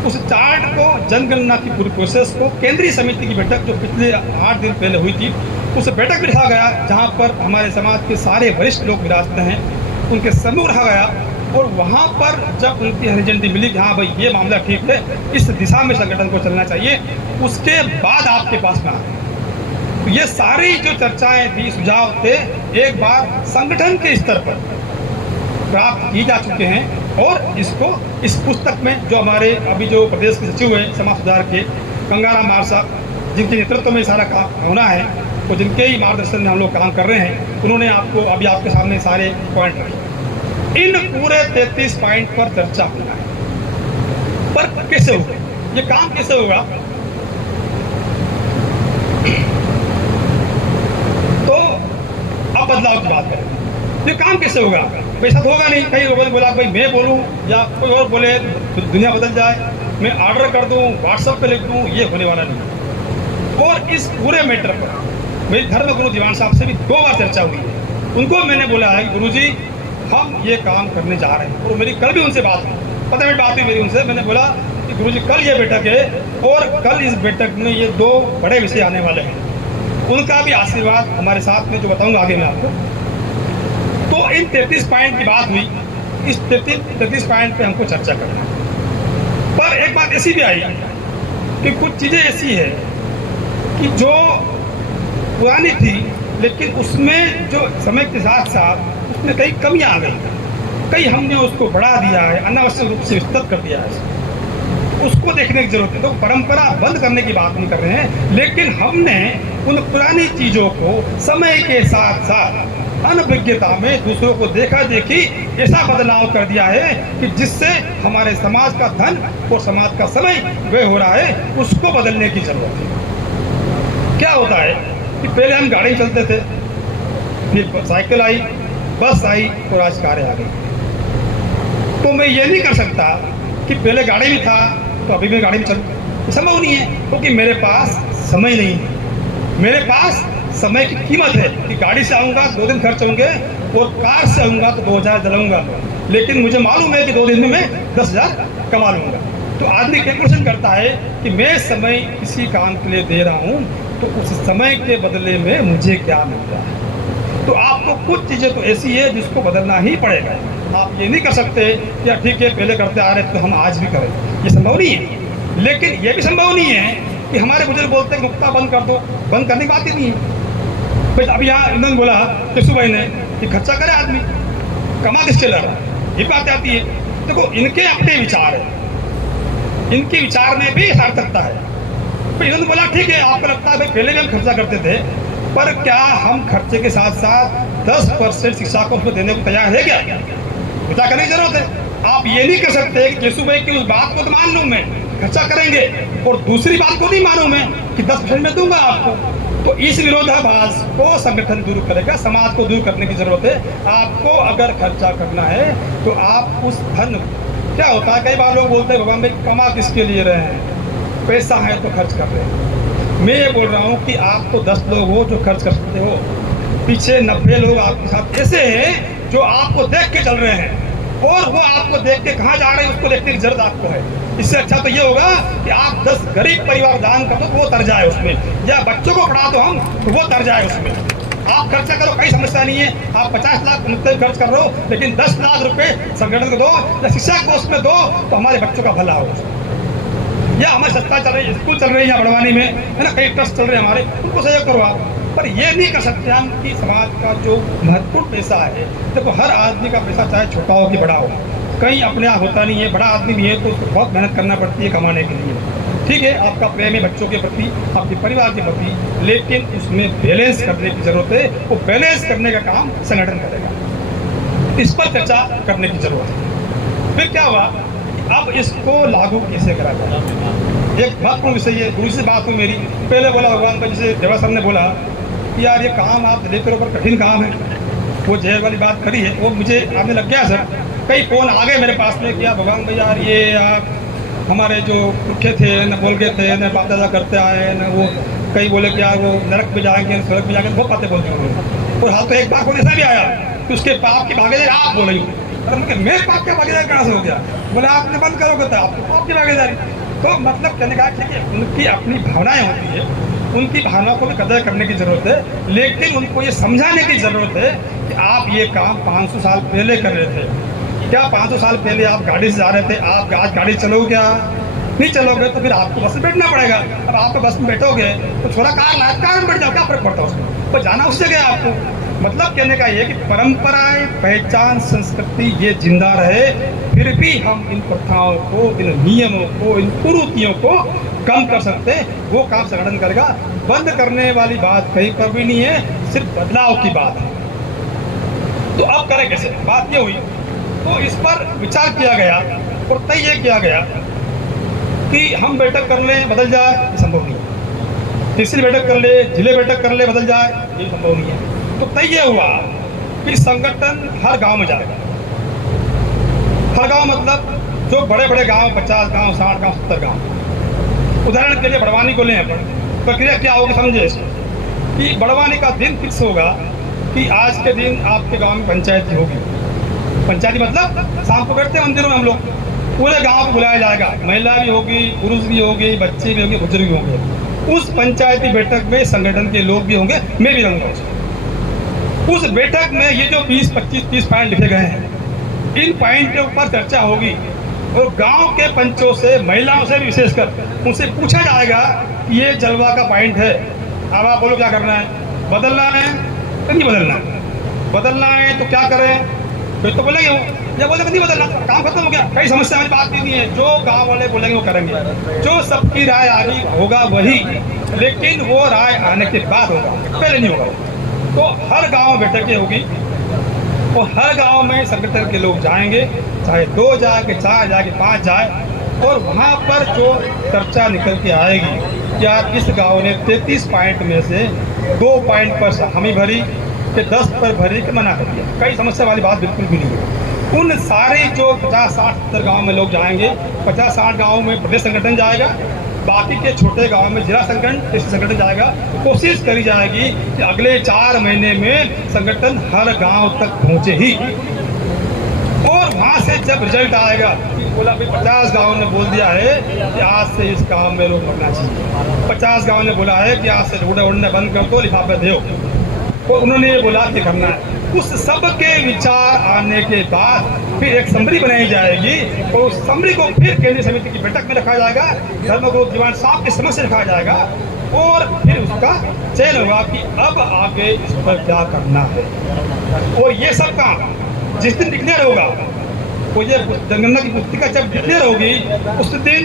उस चार्ट को, जनगणना की पूरी प्रोसेस को, केंद्रीय समिति की बैठक जो पिछले 8 दिन पहले हुई थी, उस बैठक में रखा गया, जहाँ पर हमारे समाज के सारे वरिष्ठ लोग विरासत हैं, उनके समूह रखा गया, और वहाँ पर जब उनकी हरी झंडी मिली कि हाँ भाई ये मामला ठीक है, इस दिशा में संगठन को चलना चाहिए, उसके बाद आपके पास में आ गए। ये सारी जो चर्चाएं थी, सुझाव थे, एक बार संगठन के स्तर पर प्राप्त की जा चुके हैं, और इसको इस पुस्तक में जो हमारे अभी जो प्रदेश के सचिव हैं समाज सुधार के गंगाराम मार साहब, जिनके नेतृत्व में सारा काम होना है, तो जिनके ही मार्गदर्शन में हम लोग काम कर रहे हैं, उन्होंने आपको अभी आपके सामने सारे पॉइंट रखे। इन पूरे 33 पॉइंट पर चर्चा होना है, पर कैसे होगा ये काम, कैसे होगा? तो अब बदलाव की बात करें, ये काम कैसे होगा? वैसा तो होगा नहीं। कई लोगों ने बोला भाई मैं बोलूं या कोई और बोले तो दुनिया बदल जाए, मैं ऑर्डर कर दूं, व्हाट्सएप पे लिख दूं, ये होने वाला नहीं। और इस पूरे मैटर पर मेरी धर्म गुरु दीवान साहब से भी 2 बार चर्चा हुई है। उनको मैंने बोला है कि गुरुजी हम ये काम करने जा रहे हैं, और मेरी कल भी उनसे बात हुई, 15 मिनट बात हुई मेरी उनसे। मैंने बोला कि गुरुजी कल ये बैठक है, और कल इस बैठक में ये 2 बड़े विषय आने वाले हैं, उनका भी आशीर्वाद हमारे साथ में, जो बताऊंगा आगे मैं आपको। तो इन 33 पॉइंट की बात हुई, इस 33 पॉइंट पे हमको चर्चा करना है। पर एक बात ऐसी भी आई कि कुछ चीज़ें ऐसी है कि जो पुरानी थी लेकिन उसमें जो समय के साथ साथ उसमें कई कमियां आ गई, कई हमने उसको बढ़ा दिया है, अनावश्यक रूप से विस्तृत कर दिया है। उसको देखने की जरूरत है। तो परंपरा बंद करने की बात नहीं कर रहे हैं, लेकिन हमने उन पुरानी चीजों को समय के साथ साथ अनभिज्ञता में दूसरों को देखा देखी ऐसा बदलाव कर दिया है कि जिससे हमारे समाज का धन और समाज का समय व्यय हो रहा है, उसको बदलने की जरूरत है। क्या होता है कि पहले हम गाड़ी में चलते थे, फिर साइकिल आई, बस आई और आज कारें आ गई। तो मैं ये नहीं कर सकता कि पहले गाड़ी में था तो अभी मैं गाड़ी में चलूं, संभव नहीं है, क्योंकि मेरे पास समय नहीं है। मेरे पास समय की कीमत है कि गाड़ी से आऊँगा 2 दिन खर्च होंगे और कार से आऊँगा तो 2000 जलाऊंगा, लेकिन मुझे मालूम है कि 2 दिन में मैं 10,000 कमा लूँगा। तो आदमी कैलकुलेशन करता है कि मैं समय किसी काम के लिए दे रहा हूँ तो उस समय के बदले में मुझे क्या मिल रहा है। तो आपको कुछ चीज़ें तो ऐसी है जिसको बदलना ही पड़ेगा। आप ये नहीं कर सकते कि ठीक है पहले करते आ रहे तो हम आज भी करें, ये संभव नहीं है। लेकिन ये भी संभव नहीं है कि हमारे बुजुर्ग बोलते हैं नुक्ता बंद कर दो, बंद करने की बात ही नहीं है। भाई अभी यहाँ इन्होंने बोला केशु भाई ने कि खर्चा करे आदमी, कमा किसके लग रहा है, ये बात आती है। देखो इनके अपने विचार है, इनके विचार में भी सार्थकता है। तो इन्होंने बोला ठीक है आपको लगता है भाई पहले भी हम खर्चा करते थे, पर क्या हम खर्चे के साथ साथ 10% शिक्षा को उसमें देने को तैयार है क्या? विचार करने की जरूरत है। आप ये नहीं कर सकते कि केशु भाई की उस बात को तो मान लूं मैं, खर्चा करेंगे, और दूसरी बात को नहीं मानूं मैं कि 10% में दूंगा आपको। तो इस विरोधाभास को संगठन दूर करेगा, समाज को दूर करने की जरूरत है। आपको अगर खर्चा करना है तो आप उस धन, क्या होता है कई बार लोग बोलते हैं भगवान भाई कमा किसके लिए रहे हैं, पैसा है तो खर्च कर रहे हैं। मैं ये बोल रहा हूँ कि आप तो 10 लोग हो जो खर्च कर सकते हो, पीछे 90 लोग आपके साथ ऐसे हैं जो आपको देख के चल रहे हैं, और वो आपको देख के कहाँ जा रहे हैं उसको देखने की जरूरत आपको है। इससे अच्छा तो ये होगा कि आप 10 गरीब परिवार दान कर दो तो वो तर जाए उसमें, या बच्चों को पढ़ा दो हम तो वो तर जाए उसमें। आप खर्चा करो, कोई समस्या नहीं है। आप 50 लाख मुफ्त खर्च कर रहे हो, लेकिन 10 लाख रुपए संगठन को दो या शिक्षा को उसमें दो तो हमारे बच्चों का भला हो। या हमारी संस्था चल रही है, स्कूल चल रही है बड़वानी में, है ना, कई ट्रस्ट चल रहे हैं हमारे, उनको सहयोग करो आप। पर ये नहीं कर सकते हम कि समाज का जो महत्वपूर्ण पैसा है, देखो हर आदमी का पैसा चाहे छोटा हो कि बड़ा हो, कहीं अपने आप होता नहीं है। बड़ा आदमी भी है तो उसको बहुत मेहनत करना पड़ती है कमाने के लिए। ठीक है, आपका प्रेम है बच्चों के प्रति, आपके परिवार के प्रति, लेकिन उसमें बैलेंस करने की जरूरत है। वो बैलेंस करने का काम संगठन करेगा, इस पर चर्चा करने की जरूरत है। फिर क्या हुआ, अब इसको लागू कैसे करा जाए, एक महत्वपूर्ण विषय है। गुरु से बात हुई मेरी, पहले बोला भगवान का, जैसे देवा सर ने बोला कि यार ये काम आप दिल्ली के ऊपर कठिन काम है, वो जहर वाली बात करी है, वो मुझे आने लग गया सर। कई फ़ोन आ गए मेरे पास में कि यार भगवान भाई यार ये आप हमारे जो मुख्य थे न बोल गए थे न बात ज़्यादा करते आए न, वो कई बोले कि यार वो नरक में जाएंगे स्वर्ग में जाएंगे, बहुत बातें बोलते होंगे। और हाल तो एक बार को ऐसा भी आया कि उसके पाप की भागीदारी आप बोल रही हो। मैं पाप की भागीदारी कहाँ से हो गया? बोले आपने बंद करोगे तो आपको पाप की भागीदारी। तो मतलब कहने का ठीक है, उनकी अपनी भावनाएं होती है, उनकी भावनाओं को भी कदर करने की ज़रूरत है, लेकिन उनको ये समझाने की ज़रूरत है कि आप ये काम 500 साल पहले कर रहे थे। क्या 500 साल पहले आप गाड़ी से जा रहे थे, आप आज गाड़ी चलोगे क्या? नहीं चलोगे तो फिर आपको बस में बैठना पड़ेगा। अब आप बस में बैठोगे तो थोड़ा कार में बैठ जाओ, क्या फर्क पड़ता है उसमें, तो जाना उस जगह आपको। मतलब कहने का ये कि परंपराएं, पहचान, संस्कृति ये जिंदा रहे, फिर भी हम इन प्रथाओं को, इन नियमों को, इन कुरीतियों को कम कर सकते हैं। वो काम संगठन करेगा। बंद करने वाली बात कहीं पर भी नहीं है, सिर्फ बदलाव की बात है। तो अब करें कैसे? बात ये हुई, तो इस पर विचार किया गया और तय ये किया गया कि हम बैठक कर लें बदल जाए, ये संभव नहीं है। तीसरी बैठक कर ले, जिले बैठक कर ले बदल जाए, ये संभव नहीं है। तो तय ये हुआ कि संगठन हर गांव में जाएगा। हर गांव मतलब जो बड़े बड़े गांव, 50 गांव, 60 गांव, 70 गांव। उदाहरण के लिए बड़वानी को लें अपन, प्रक्रिया क्या होगी समझे इसको, कि बड़वानी का दिन फिक्स होगा कि आज के दिन आपके गांव में पंचायती होगी। पंचायती मतलब शाम को बैठते हैं मंदिरों में हम लोग, पूरे गांव को बुलाया जाएगा, महिला भी होगी, पुरुष भी होगी, बच्चे भी होंगे, बुजुर्ग भी होंगे। उस पंचायती बैठक में संगठन के लोग भी होंगे, मैं भी रहूँगा उसमें। उस बैठक में ये जो 20, 25, 30 पॉइंट लिखे गए हैं, इन पॉइंट के ऊपर चर्चा होगी और गांव के पंचों से, महिलाओं से भी विशेषकर उनसे पूछा जाएगा कि ये जलवा का पॉइंट है, अब आप बोलो क्या करना है, बदलना है तो नहीं बदलना है तो क्या करें? फिर तो बोलेंगे वो, या बोलेंगे नहीं बदलना, काम खत्म हो गया, कई समस्या वाली बात भी नहीं है। जो गांव वाले बोलेंगे वो करेंगे, जो सबकी राय आ रही होगा वही, लेकिन वो राय आने के बाद होगा, पहले नहीं होगा। तो हर गांव बैठकें होगी और हर गांव में संगठन के लोग जाएंगे, चाहे 2 जाए कि 4 जाए कि 5 जाए, और वहाँ पर जो चर्चा निकल के आएगी, क्या इस गांव ने 33 पॉइंट में से 2 पॉइंट पर हामी भरी कि 10 पर भरी कि मना कर दिया, कई समस्या वाली बात बिल्कुल भी नहीं है। उन सारे जो 50-60 गाँव में लोग जाएंगे, 50-60 गाँव में प्रदेश संगठन जाएगा, बाकी के छोटे गांव में जिला संगठन, डिस्ट्रिक्ट संगठन जाएगा। कोशिश करी जाएगी कि अगले 4 महीने में संगठन हर गांव तक पहुंचे ही, और वहां से जब रिजल्ट आएगा, बोला भाई 50 गाँव ने बोल दिया है कि आज से इस गांव में रोक लगना चाहिए, 50 गाँव ने बोला है कि आज से रोड उड़ने बंद कर दो, लिफाफे दो, और उन्होंने ये बोला कि करना है। उस सब के विचार आने के बाद फिर एक समरी बनाई जाएगी, और उस समरी को फिर केंद्रीय समिति की बैठक में रखा जाएगा, धर्मगुरु दीवान साहब के समक्ष रखा जाएगा, और फिर उसका चयन होगा कि अब आगे इस पर क्या करना है। और ये सब काम जिस दिन डिक्लेयर होगा, वो ये जनगणना की पुस्तिका जब डिक्लेयर होगी, उस दिन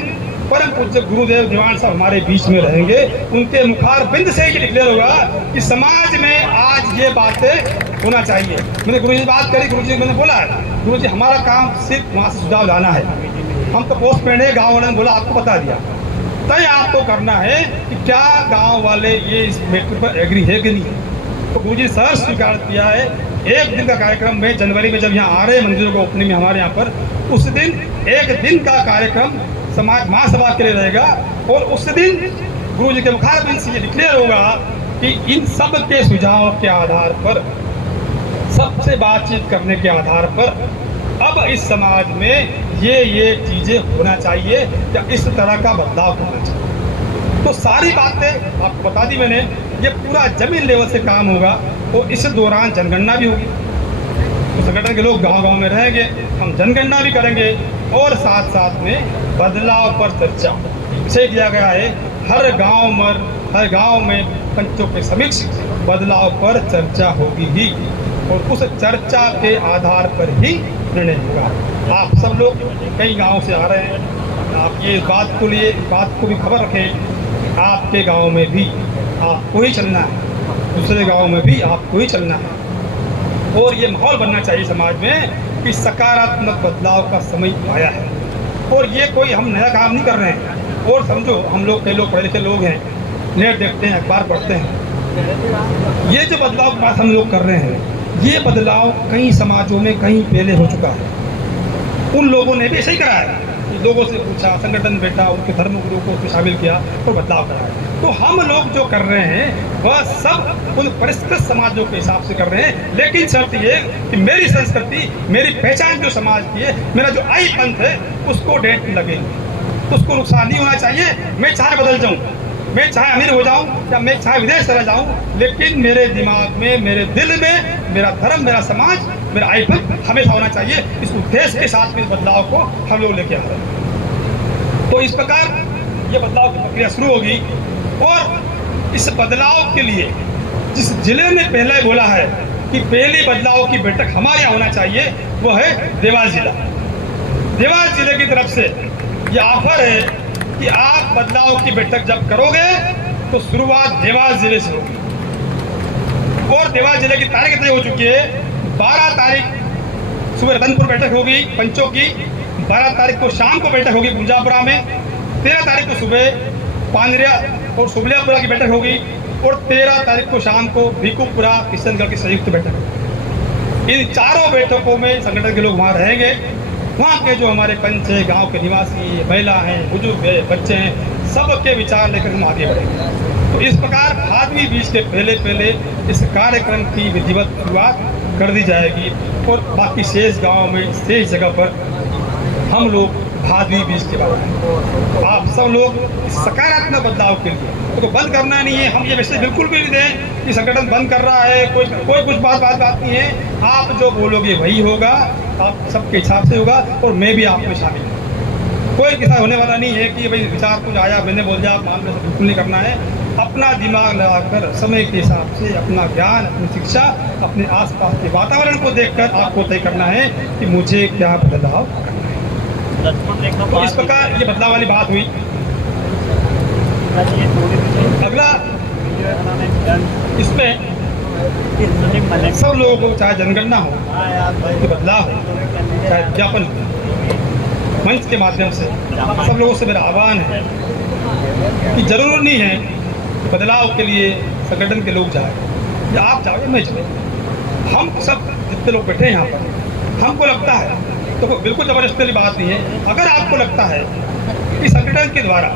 परम पूज्य गुरुदेव दीवान साहब हमारे बीच में रहेंगे। उनके मुखार बिंद से ही डिक्लेयर होगा कि समाज में आज ये बातें होना चाहिए। मैंने गुरु जी बात करी, गुरु जी मैंने बोला है, गुरु जी हमारा काम सिर्फ वहाँ से सुझाव लाना है, हम तो पोस्ट मैन है, गाँव वाले ने बोला आपको बता दिया, तय आपको करना है कि क्या गाँव वाले ये इस मैटर पर एग्री है कि नहीं। तो गुरु जी सर स्वीकार किया है। 1 दिन का कार्यक्रम में जनवरी में जब यहाँ आ रहे हैं मंदिरों को ओपनिंग में हमारे यहाँ पर, उस दिन 1 दिन का कार्यक्रम समाज महासभा के लिए रहेगा, और उस दिन गुरु जी के मुखारबिंद से ये डिक्लेयर होगा कि इन सब के सुझाव के आधार पर, सबसे बातचीत करने के आधार पर अब इस समाज में ये चीजें होना चाहिए या इस तरह का बदलाव होना चाहिए। तो सारी बातें आपको बता दी मैंने। ये पूरा जमीन लेवल से काम होगा, और इस दौरान जनगणना भी होगी, तो संगठन के लोग गांव-गांव में रहेंगे, हम जनगणना भी करेंगे, और साथ साथ में बदलाव पर चर्चा विषय किया गया है। हर गांव में पंचों के समक्ष बदलाव पर चर्चा होगी ही, और उस चर्चा के आधार पर ही निर्णय होगा। आप सब लोग कई गांव से आ रहे हैं, आप ये बात को भी खबर रखें, आपके गांव में भी आपको ही चलना है, दूसरे गांव में भी आपको ही चलना है, और ये माहौल बनना चाहिए समाज में कि सकारात्मक बदलाव का समय आया है। और ये कोई हम नया काम नहीं कर रहे हैं। और समझो, हम लोग कई लोग पढ़े लिखे लोग हैं, नेट देखते हैं, अखबार पढ़ते हैं, ये जो बदलाव की बात हम लोग कर रहे हैं, ये बदलाव कई समाजों में कहीं पहले हो चुका है। उन लोगों ने भी ऐसे ही करा है, लोगों से पूछा, संगठन बैठा, उनके धर्मगुरु को उसमें शामिल किया और बदलाव कराया। तो हम लोग जो कर रहे हैं वह सब उन परिष्कृत समाजों के हिसाब से कर रहे हैं, लेकिन शर्त ये कि मेरी संस्कृति, मेरी पहचान जो समाज की है, मेरा जो आई पंथ है, उसको डेट लगेगी, उसको नुकसान नहीं होना चाहिए। मैं चाहे बदल जाऊँ, मैं चाहे अमीर हो जाऊँ, या मैं चाहे विदेश चला जाऊँ, लेकिन मेरे दिमाग में, मेरे दिल में मेरा धर्म, मेरा समाज, मेरा आई पंथ हमेशा होना चाहिए। इस उद्देश्य के साथ में इस बदलाव को हम लोग लेके आ रहे हैं। तो इस प्रकार ये बदलाव की प्रक्रिया शुरू होगी, और इस बदलाव के लिए जिस जिले ने पहले बोला है कि पहली बदलाव की बैठक हमारे यहाँ होना चाहिए, वो है देवास जिला। देवास जिले की तरफ से ये ऑफर है कि आप बदलाव की बैठक जब करोगे तो शुरुआत देवास जिले से होगी, और देवास जिले की तारीख तय हो चुकी है। 12 तारीख सुबह रतनपुर बैठक होगी पंचों की, 12 तारीख को शाम को बैठक होगी गुंजापुरा में, 13 तारीख को सुबह पांजरिया और सुबलियापुरा की बैठक होगी, और 13 तारीख को शाम को भीकुपुरा किशनगढ़ की संयुक्त बैठक होगी। इन चारों बैठकों में संगठन के लोग वहाँ रहेंगे। वहाँ के जो हमारे पंच है, गाँव के निवासी, महिला हैं, बुजुर्ग है, बच्चे हैं, सबके विचार लेकर हम आगे बढ़ेंगे। तो इस प्रकार भादवी बीज के पहले इस कार्यक्रम की विधिवत शुरुआत कर दी जाएगी, और बाकी शेष गाँव में, शेष जगह पर हम लोग भादवी बीज के बाद हैं। आप सब लोग सकारात्मक बदलाव के लिए तो बंद करना नहीं है। हम ये मैसेज बिल्कुल भी नहीं दें कि संगठन बंद कर रहा है, कोई कुछ बात नहीं है। आप जो बोलोगे वही होगा, आप सबके हिसाब से होगा, और मैं भी आप में शामिल हूँ। कोई किसा होने वाला नहीं है कि भाई विचार कुछ आया मैंने बोल दिया, आप मान में बिल्कुल नहीं करना है। अपना दिमाग लगाकर समय के हिसाब से अपना ज्ञान, अपनी शिक्षा, अपने आसपास के वातावरण को देखकर आपको तय करना है कि मुझे क्या बदलाव करना है। तो इस प्रकार ये बदलाव वाली बात हुई। अगला इसमें सब लोगों को, चाहे जनगणना हो, कि बदलाव हो, चाहे विज्ञापन हो, मंच के माध्यम से सब लोगों से मेरा आह्वान है कि जरूर नहीं है कि बदलाव के लिए संगठन के लोग जाए, या आप जाओ या मैं जाऊँ। हम सब जितने लोग बैठे हैं यहाँ पर, हमको लगता है, तो बिल्कुल जबरदस्ती वाली बात नहीं है, अगर आपको लगता है कि संगठन के द्वारा,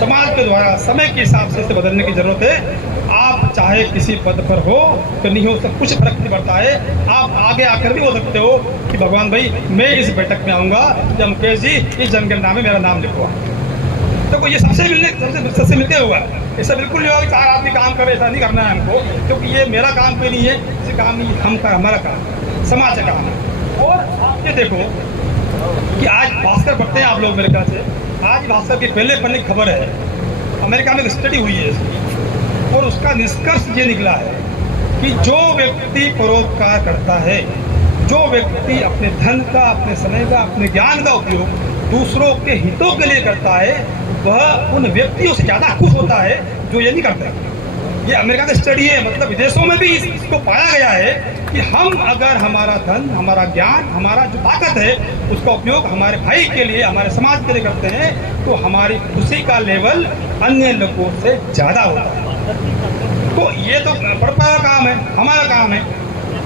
समाज के द्वारा समय के हिसाब से इसे बदलने की जरूरत है, आप चाहे किसी पद पर हो तो नहीं हो, सब कुछ फर्क नहीं पड़ता है। आप आगे आकर भी हो सकते हो कि भगवान भाई मैं इस बैठक में आऊँगा, जब मुकेश जी इस जनगणना में मेरा नाम लिखवा। तो ये सबसे मिलते हुआ ऐसा बिल्कुल नहीं होगा कि 4 आदमी काम करे, ऐसा नहीं करना है हमको, क्योंकि ये मेरा काम कोई नहीं है, इसे काम नहीं, हमारा काम, समाज का काम है। और आप ये देखो कि आज भास्कर पढ़ते हैं आप लोग मेरे ख्याल से, आज भास्कर के पहले पन्ने की खबर है, अमेरिका में एक स्टडी हुई है इसकी, और उसका निष्कर्ष ये निकला है कि जो व्यक्ति परोपकार करता है, जो व्यक्ति अपने धन का, अपने समय का, अपने ज्ञान का उपयोग दूसरों के हितों के लिए करता है, वह उन व्यक्तियों से ज़्यादा खुश होता है जो ये नहीं करता। ये अमेरिका का स्टडी है, मतलब विदेशों में भी इसको पाया गया है कि हम अगर हमारा धन, हमारा ज्ञान, हमारा जो ताकत है उसका उपयोग हमारे भाई के लिए, हमारे समाज के लिए करते हैं, तो हमारी खुशी का लेवल अन्य लोगों से ज़्यादा होता है। तो ये तो बड़पा का काम है, हमारा काम है।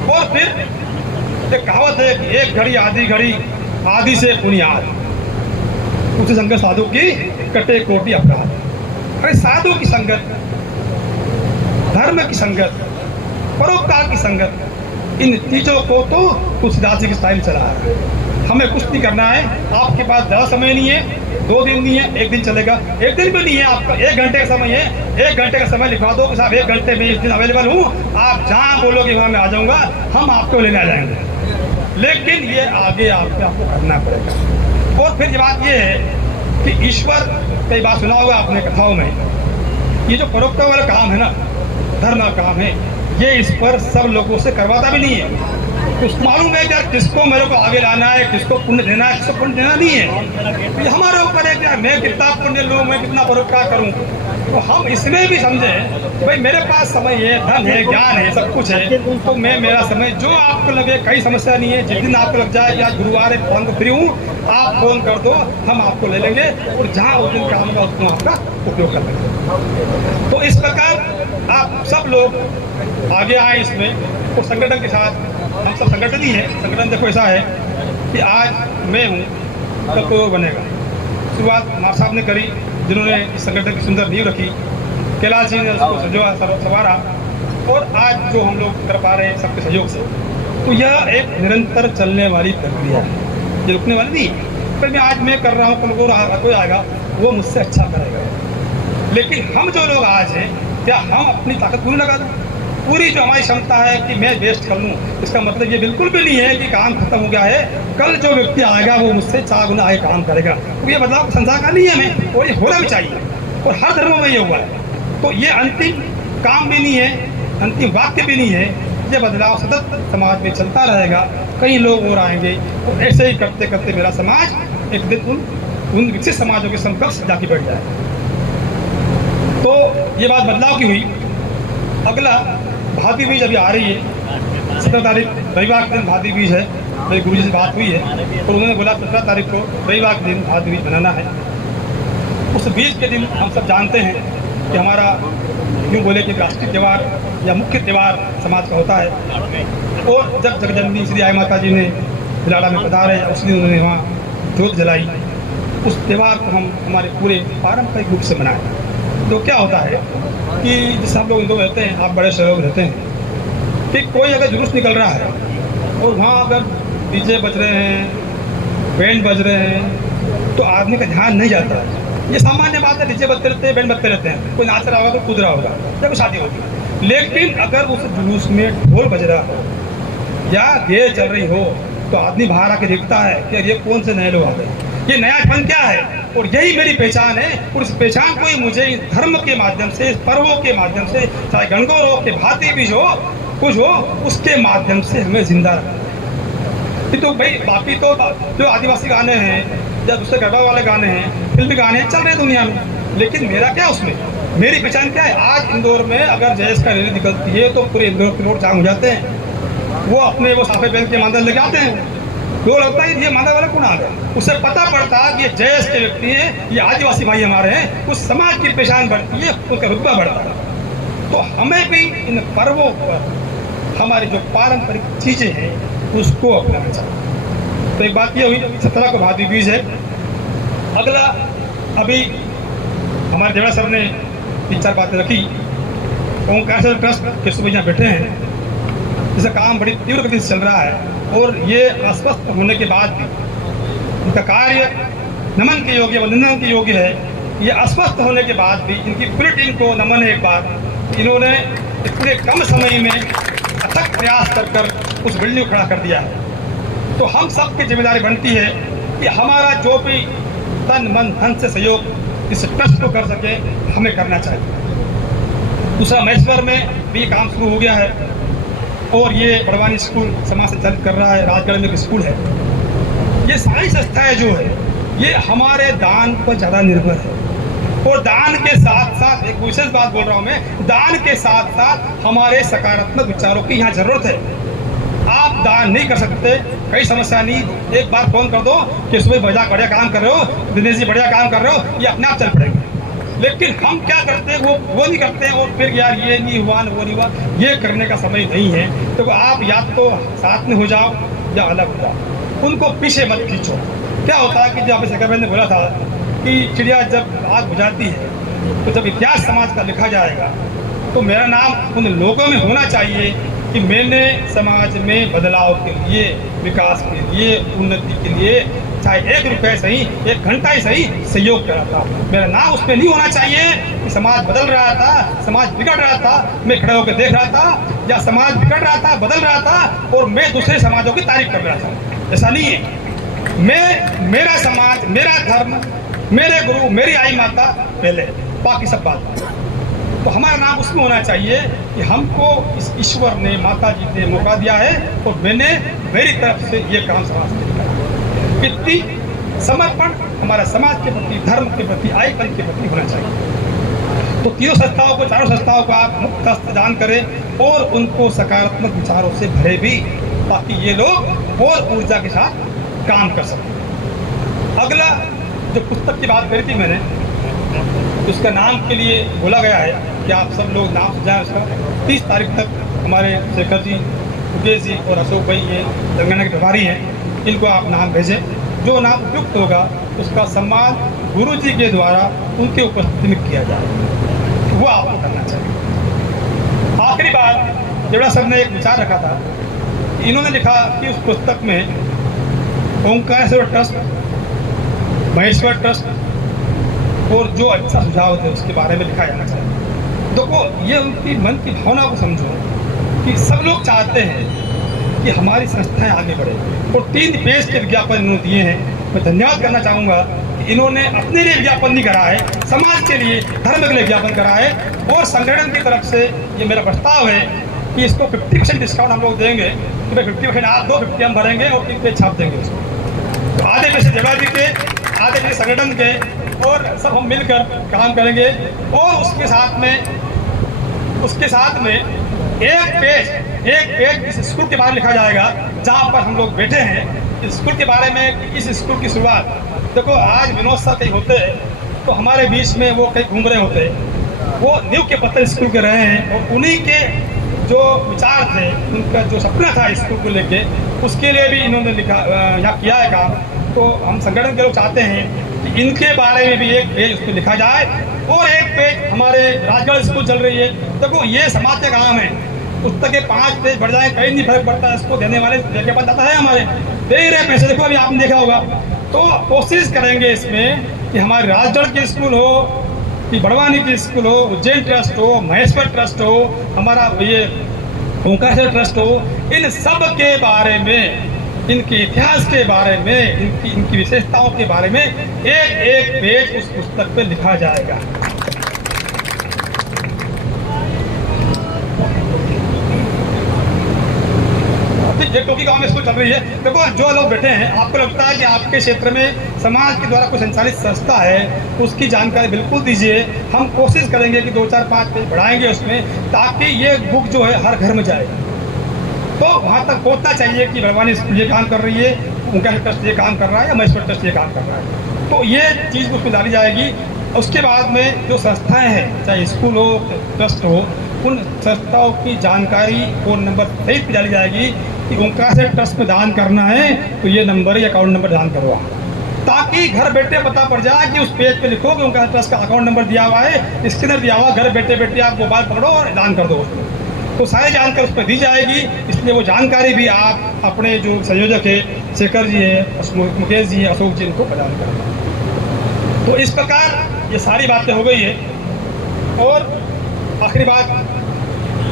और फिर एक कहावत है कि एक घड़ी आधी घड़ी, आधी से बुनियाद, उच्च संगत साधु की कटे कोटि अपराध। अरे साधु की संगत, धर्म की संगत, परोपकार की संगत, इन चीजों को तो तुलसीदास जी के स्टाइल चला रहा है। हमें कुछ नहीं करना है, आपके पास ज़्यादा समय नहीं है, 2 दिन नहीं है, 1 दिन चलेगा, 1 दिन भी नहीं है, आपका 1 घंटे का समय है, 1 घंटे का समय लिखवा दो कि साहब 1 घंटे में इस दिन अवेलेबल हूँ, आप जहाँ बोलोगे वहाँ मैं आ जाऊँगा, हम आपको लेने आ जाएंगे। लेकिन ये आगे आपको करना पड़ेगा। और फिर बात ये है कि ईश्वर, कई बात सुना होगा आपने कथाओं में, ये जो परोपकार वाला काम है ना, धर्म का काम है, ये इस पर सब लोगों से करवाता भी नहीं है। कुछ मालूम है क्या किसको मेरे को आगे लाना है, किसको पुण्य देना है, किसको पुण्य देना नहीं है, ये हमारे ऊपर है क्या मैं कितना पुण्य लूँ, मैं कितना परोपकार करूँ। तो हम इसमें भी समझें भाई मेरे पास समय है, धन है, ज्ञान है, सब कुछ है, तो मैं मेरा समय जो आपको लगे, कई समस्या नहीं है, जिस दिन आपको लग जाए या गुरुवार है फोन को फ्री हूँ, आप फोन कर दो, हम आपको ले लेंगे और जहाँ उस दिन काम होगा उसको आपका उपयोग कर लेंगे। तो इस प्रकार आप सब लोग आगे आए इसमें, तो संगठन के साथ हम सब संगठन ही है। संगठन देखो ऐसा है कि आज मैं हूँ तब तो बनेगा। शुरुआत मार साहब ने करी, जिन्होंने इस संगठन की सुंदर नींव रखी, कैलाश जी ने उसको संवारा, और आज जो हम लोग कर पा रहे हैं सबके सहयोग से। तो यह एक निरंतर चलने वाली प्रक्रिया है, ये रुकने वाली नहीं है। फिर मैं आज मैं कर रहा हूँ, कल कोई आएगा वो मुझसे अच्छा करेगा। लेकिन हम जो लोग आज हैं, क्या हम अपनी ताकत पूरी लगा दें? पूरी जो हमारी क्षमता है कि मैं वेस्ट कर लूँ, इसका मतलब ये बिल्कुल भी नहीं है कि काम खत्म हो गया है, कल जो व्यक्ति आएगा वो मुझसे 4 गुना आगे काम करेगा। तो ये बदलाव संसार का नहीं है हमें, और ये होना भी चाहिए, और हर धर्मों में ये हुआ है। तो ये अंतिम काम भी नहीं है, अंतिम वाक्य भी नहीं है, ये बदलाव सतत समाज में चलता रहेगा। कई लोग और आएंगे, तो ऐसे ही करते करते मेरा समाज एक दिन उन विकसित समाजों के समकक्ष जाके बैठ जाए। तो ये बात बदलाव की हुई। अगला भादी बीज अभी आ रही है, 17 तारीख रविवार के दिन भादी बीज है। मेरे गुरु जी से बात हुई है, और उन्होंने बोला 17 तारीख को रविवार के दिन भादी बीज बनाना है। उस बीज के दिन हम सब जानते हैं कि हमारा यूँ बोले कि राष्ट्रीय त्यौहार या मुख्य त्यौहार समाज का होता है। और जब जगजननी श्री आई माता जी ने बिलाड़ा में पधारे, उस दिन उन्होंने वहाँ जोत जलाई। उस त्यौहार को हम हमारे पूरे पारंपरिक रूप से मनाएं। तो क्या होता है कि जैसे हम लोग इंदौर रहते हैं, आप बड़े शहरों में रहते हैं, कि कोई अगर जुलूस निकल रहा है और वहाँ अगर डीजे बज रहे हैं, बैंड बज रहे हैं, तो आदमी का ध्यान नहीं जाता है। ये सामान्य बात है, डीजे बजते रहते हैं, बैंड बजते रहते हैं, कोई नाच रहा होगा तो कूद रहा होगा, जब शादी होगी। लेकिन अगर उस जुलूस में ढोल बज रहा हो या गेर चल रही हो, तो आदमी बाहर आके देखता है कि ये कौन से नए लोग आ गए। ये नयापन क्या है, और यही मेरी पहचान है। और इस पहचान को ही मुझे धर्म के माध्यम से, पर्वों के माध्यम से, चाहे गणगौर हो के भांति भी जो कुछ हो, उसके माध्यम से हमें जिंदा रखना है। तो भाई बाकी तो जो आदिवासी गाने हैं या दूसरे गरबा वाले गाने हैं, फिल्मी गाने चल रहे हैं दुनिया में, लेकिन मेरा क्या उसमें, मेरी पहचान क्या है। आज इंदौर में अगर जयेश का रैली निकलती है तो पूरे इंदौर के रोड जाम हो जाते हैं। वो अपने वो साफे पहन के मांदा लेके आते हैं, वो लगता है ये मांदा वाला कौन आ गया। उससे पता पड़ता है कि ये जयेश के व्यक्ति हैं, ये आदिवासी भाई हमारे हैं, उस समाज की पहचान बढ़ती है, उसका रुतबा बढ़ता है। तो हमें भी इन पर्वों पर हमारी जो पारंपरिक चीजें हैं उसको अपनाना चाहिए। तो एक बात ये हुई, 17 को भादी बीज है। अगला अभी हमारे देवड़ा सर ने 3-4 बातें रखी। ओंकारेश्वर ट्रस्ट के सुबह यहाँ बैठे हैं, इसका काम बड़ी तीव्र गति से चल रहा है, और ये अस्वस्थ होने के बाद भी इनका कार्य नमन के योग्य, वंदन के योग्य है। ये अस्वस्थ होने के बाद भी इनकी पूरी टीम को नमन है एक बार। इन्होंने इतने कम समय में अथक प्रयास कर उस बिल्डिंग को खड़ा कर दिया है। तो हम सब की जिम्मेदारी बनती है कि हमारा जो भी तन मन धन से सहयोग इस ट्रस्ट को कर सके, हमें करना चाहिए। दूसरा, महेश्वर में भी काम शुरू हो गया है, और ये बड़वानी स्कूल समाज संचालित कर रहा है, राजगढ़ में एक स्कूल है। ये सारी संस्थाएं जो है ये हमारे दान पर ज़्यादा निर्भर है, और दान के साथ साथ एक विशेष बात बोल रहा हूँ मैं, दान के साथ साथ हमारे सकारात्मक विचारों की यहाँ जरूरत है। आप दान नहीं कर सकते, कई समस्या नहीं, एक बार फोन कर दो कि सुबह बढ़िया काम कर रहे हो, दिनेश जी बढ़िया काम कर रहे हो, ये अपने आप चल पड़ेंगे। लेकिन हम क्या करते हैं, वो नहीं करते हैं, और फिर यार ये नहीं हुआ, वो नहीं हुआ, ये करने का समय नहीं है। तो आप या तो साथ में हो जाओ या अलग हो जाओ, उनको पीछे मत खींचो। क्या होता है कि जब शेखर भाई ने बोला था कि चिड़िया जब आग बुझाती है, तो जब इतिहास समाज का लिखा जाएगा तो मेरा नाम उन लोगों में होना चाहिए कि मैंने समाज में बदलाव के लिए, विकास के लिए, उन्नति के लिए चाहे 1 रुपये सही, 1 घंटा ही सही सहयोग करा था। मेरा नाम उसमें नहीं होना चाहिए कि समाज बदल रहा था, समाज बिगड़ रहा था, मैं खड़े होकर देख रहा था, या समाज बिगड़ रहा था, बदल रहा था, और मैं दूसरे समाजों की तारीफ कर रहा था। ऐसा नहीं है। मैं, मेरा समाज, मेरा धर्म, मेरे गुरु, मेरी आई माता पहले, बाकी सब बात। तो हमारा नाम उसमें होना चाहिए कि हमको इस ईश्वर ने, माता जी ने मौका दिया है, और मैंने मेरी तरफ से ये काम समाज में किया। कितनी समर्पण हमारा समाज के प्रति, धर्म के प्रति, आइकन के प्रति होना चाहिए। तो तीनों संस्थाओं को, चारों संस्थाओं को आप मुक्त हस्त दान करें और उनको सकारात्मक विचारों से भरे भी, ताकि ये लोग और ऊर्जा के साथ काम कर सकें। अगला जो पुस्तक की बात करी थी मैंने, उसका नाम के लिए बोला गया है कि आप सब लोग नाम सुझाएं उसका। 30 तारीख तक हमारे शेखर जी, मुकेश जी और अशोक भाई ये तेलंगाना के प्रभारी हैं, इनको आप नाम भेजें। जो नाम उपयुक्त होगा उसका सम्मान गुरु जी के द्वारा उनके उपस्थिति में किया जाए, वो आपको करना चाहिए। आखिरी बात, जेवड़ा सर ने एक विचार रखा था, इन्होंने लिखा कि उस पुस्तक में ओंकारेश्वर ट्रस्ट, महेश्वर ट्रस्ट और जो अच्छा सुझाव थे उसके बारे में लिखा जाना चाहिए। देखो, ये उनकी मन की भावना को समझो कि सब लोग चाहते हैं कि हमारी संस्थाएं आगे बढ़े, और 3 पेज के विज्ञापन इन्होंने दिए हैं। मैं धन्यवाद करना चाहूँगा कि इन्होंने अपने लिए विज्ञापन नहीं करा है, समाज के लिए, धर्म के लिए विज्ञापन करा है। और संगठन की तरफ से ये मेरा प्रस्ताव है कि इसको 50% डिस्काउंट हम लोग देंगे, कि भाई 50% आप दो, 50 हम भरेंगे और 3 पेज छाप देंगे उसको। तो आधे पैसे जगह जी के, आधे पैसे संगठन के, और सब हम मिलकर काम करेंगे। और उसके साथ में एक पेज इस स्कूल के बारे में लिखा जाएगा, जहाँ पर हम लोग बैठे हैं, इस स्कूल के बारे में, इस स्कूल की शुरुआत। देखो, आज विनोद सर कहीं होते तो हमारे बीच में वो कहीं घूम रहे होते, वो नींव के पत्थर स्कूल के रहे हैं, और उन्हीं के जो विचार थे, उनका जो सपना था स्कूल को लेके, उसके लिए भी इन्होंने लिखा, यहाँ किया है काम। तो हम संगठन के लोग चाहते हैं कि इनके बारे में भी एक पेज उस पर लिखा जाए, और एक पेज हमारे राजगढ़ स्कूल चल रही है। देखो, ये समाज का काम है, पुस्तक के 5 पेज बढ़ जाए कहीं नहीं फर्क पड़ता है, इसको देने वाले लेके पास जाता है, हमारे दे ही रहे पैसे। देखो, अभी आपने देखा होगा। तो कोशिश करेंगे इसमें कि हमारे राजगढ़ की स्कूल हो, कि बड़वानी की स्कूल हो, उज्जैन ट्रस्ट हो, महेश्वर ट्रस्ट हो, हमारा ये ओंकारेश्वर ट्रस्ट हो, इन सब के बारे में इनके इतिहास के बारे में, इनकी विशेषताओं के बारे में एक एक पेज उस पुस्तक पे लिखा जाएगा। टोकी गांव में स्कूल चल रही है। देखो, जो लोग बैठे हैं, आपको लगता है कि आपके क्षेत्र में समाज के द्वारा कोई संचालित संस्था है तो उसकी जानकारी बिल्कुल दीजिए। हम कोशिश करेंगे कि 2, 4, 5 पेज बढ़ाएंगे उसमें, ताकि ये बुक जो है हर घर में जाए। तो वहाँ तक पहुँचना चाहिए कि भरवानी स्कूल ये काम कर रही है, उनका ट्रस्ट ये काम कर रहा है, या महेश्वर ट्रस्ट ये काम कर रहा है। तो ये चीज़ उसमें डाली जाएगी। उसके बाद में जो संस्थाएँ हैं, चाहे स्कूल हो, ट्रस्ट हो, उन संस्थाओं की जानकारी फ़ोन नंबर सहित डाली जाएगी कि उनका से ट्रस्ट में दान करना है तो ये नंबर या अकाउंट नंबर दान करवा, ताकि घर बैठे पता पड़ जाए कि उस पेज पे लिखो कि उनका ट्रस्ट का अकाउंट नंबर दिया हुआ है, स्कैनर दिया हुआ, घर बैठे बैठे आप मोबाइल पकड़ो और दान कर दो उसमें। तो सारी जानकारी उस पर दी जाएगी। इसलिए वो जानकारी भी आप अपने जो संयोजक है, शेखर जी है, मुकेश जी है, अशोक जी, इनको प्रदान करें। तो इस प्रकार ये सारी बातें हो गई है। और आखिरी बात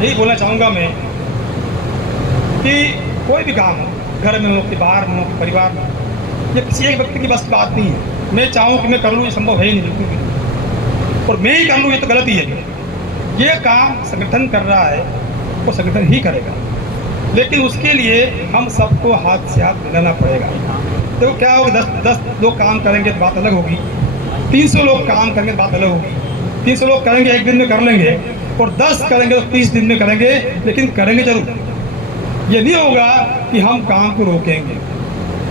यही बोलना चाहूँगा मैं कि कोई भी काम हो, घर में हो कि बाहर में हो कि परिवार में, ये किसी एक व्यक्ति की बस की बात नहीं है। मैं चाहूँ कि मैं कर लूँ, ये संभव है ही नहीं, बिल्कुल भी नहीं। और मैं ही कर लूँ, ये तो गलत ही है। ये काम संगठन कर रहा है वो संगठन ही करेगा, लेकिन उसके लिए हम सबको हाथ से हाथ मिलाना पड़ेगा। तो क्या होगा, 10 लोग काम करेंगे तो बात अलग होगी, 300 लोग काम करेंगे तो बात अलग होगी। 300 लोग करेंगे, एक दिन में कर लेंगे, और 10 करेंगे तो 30 दिन में करेंगे, लेकिन करेंगे जरूर। ये नहीं होगा कि हम काम को रोकेंगे।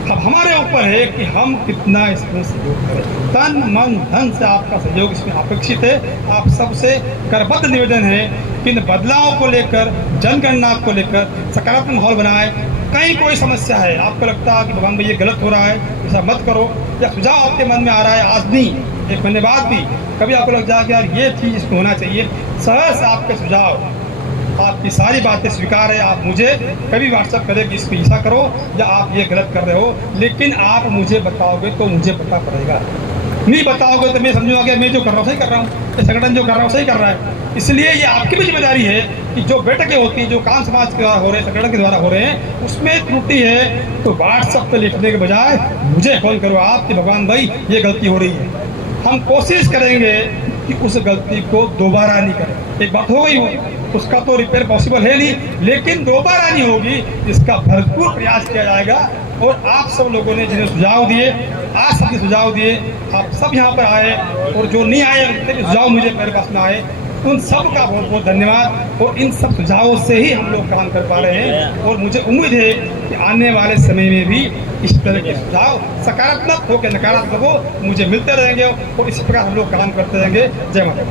अब हमारे ऊपर है कि हम कितना इसमें सहयोग करें। तन मन धन से आपका सहयोग इसमें अपेक्षित है। आप सबसे करबद्ध निवेदन है कि इन बदलाव को लेकर, जनगणना को लेकर सकारात्मक माहौल बनाए। कहीं कोई समस्या है, आपको लगता है कि भगवान भाई ये गलत हो रहा है, ऐसा मत करो, या सुझाव आपके मन में आ रहा है, आज नहीं, 1 महीने बाद भी कभी आपको लग जाए कि यार ये चीज़ इसमें होना चाहिए, सहज आपके सुझाव, आपकी सारी बातें स्वीकार है। आप मुझे कभी व्हाट्सअप करें कि इसको ऐसा करो या आप ये गलत कर रहे हो, लेकिन आप मुझे बताओगे तो मुझे पता पड़ेगा। नहीं बताओगे तो मैं समझूंगा कि मैं जो कर रहा हूँ सही कर रहा हूँ, ये संगठन जो कर रहा हूँ सही कर रहा है। इसलिए ये आपकी भी जिम्मेदारी है कि जो बैठकें होती हैं, जो काम समाज के द्वारा हो रहे हैं, संगठन के द्वारा हो रहे हैं, उसमें त्रुटि है तो व्हाट्सअप पे लिखने के बजाय मुझे फोन करो आप कि भगवान भाई ये गलती हो रही है। हम कोशिश करेंगे कि उस गलती को दोबारा नहीं करें। एक बात हो गई हो, उसका तो रिपेयर पॉसिबल है नहीं, लेकिन दोबारा नहीं होगी, इसका भरपूर प्रयास किया जाएगा। और आप सब लोगों ने जिन्हें सुझाव दिए, आज सबने सुझाव दिए, आप सब यहाँ पर आए, और जो नहीं आए उनके सुझाव मुझे मेरे पास में आए, उन सब का बहुत बहुत धन्यवाद। और इन सब सुझावों से ही हम लोग काम कर पा रहे हैं, और मुझे उम्मीद है कि आने वाले समय में भी इस तरह के सुझाव सकारात्मक हो के नकारात्मक हो मुझे मिलते रहेंगे, और इस प्रकार हम लोग काम करते रहेंगे। जय माता दी।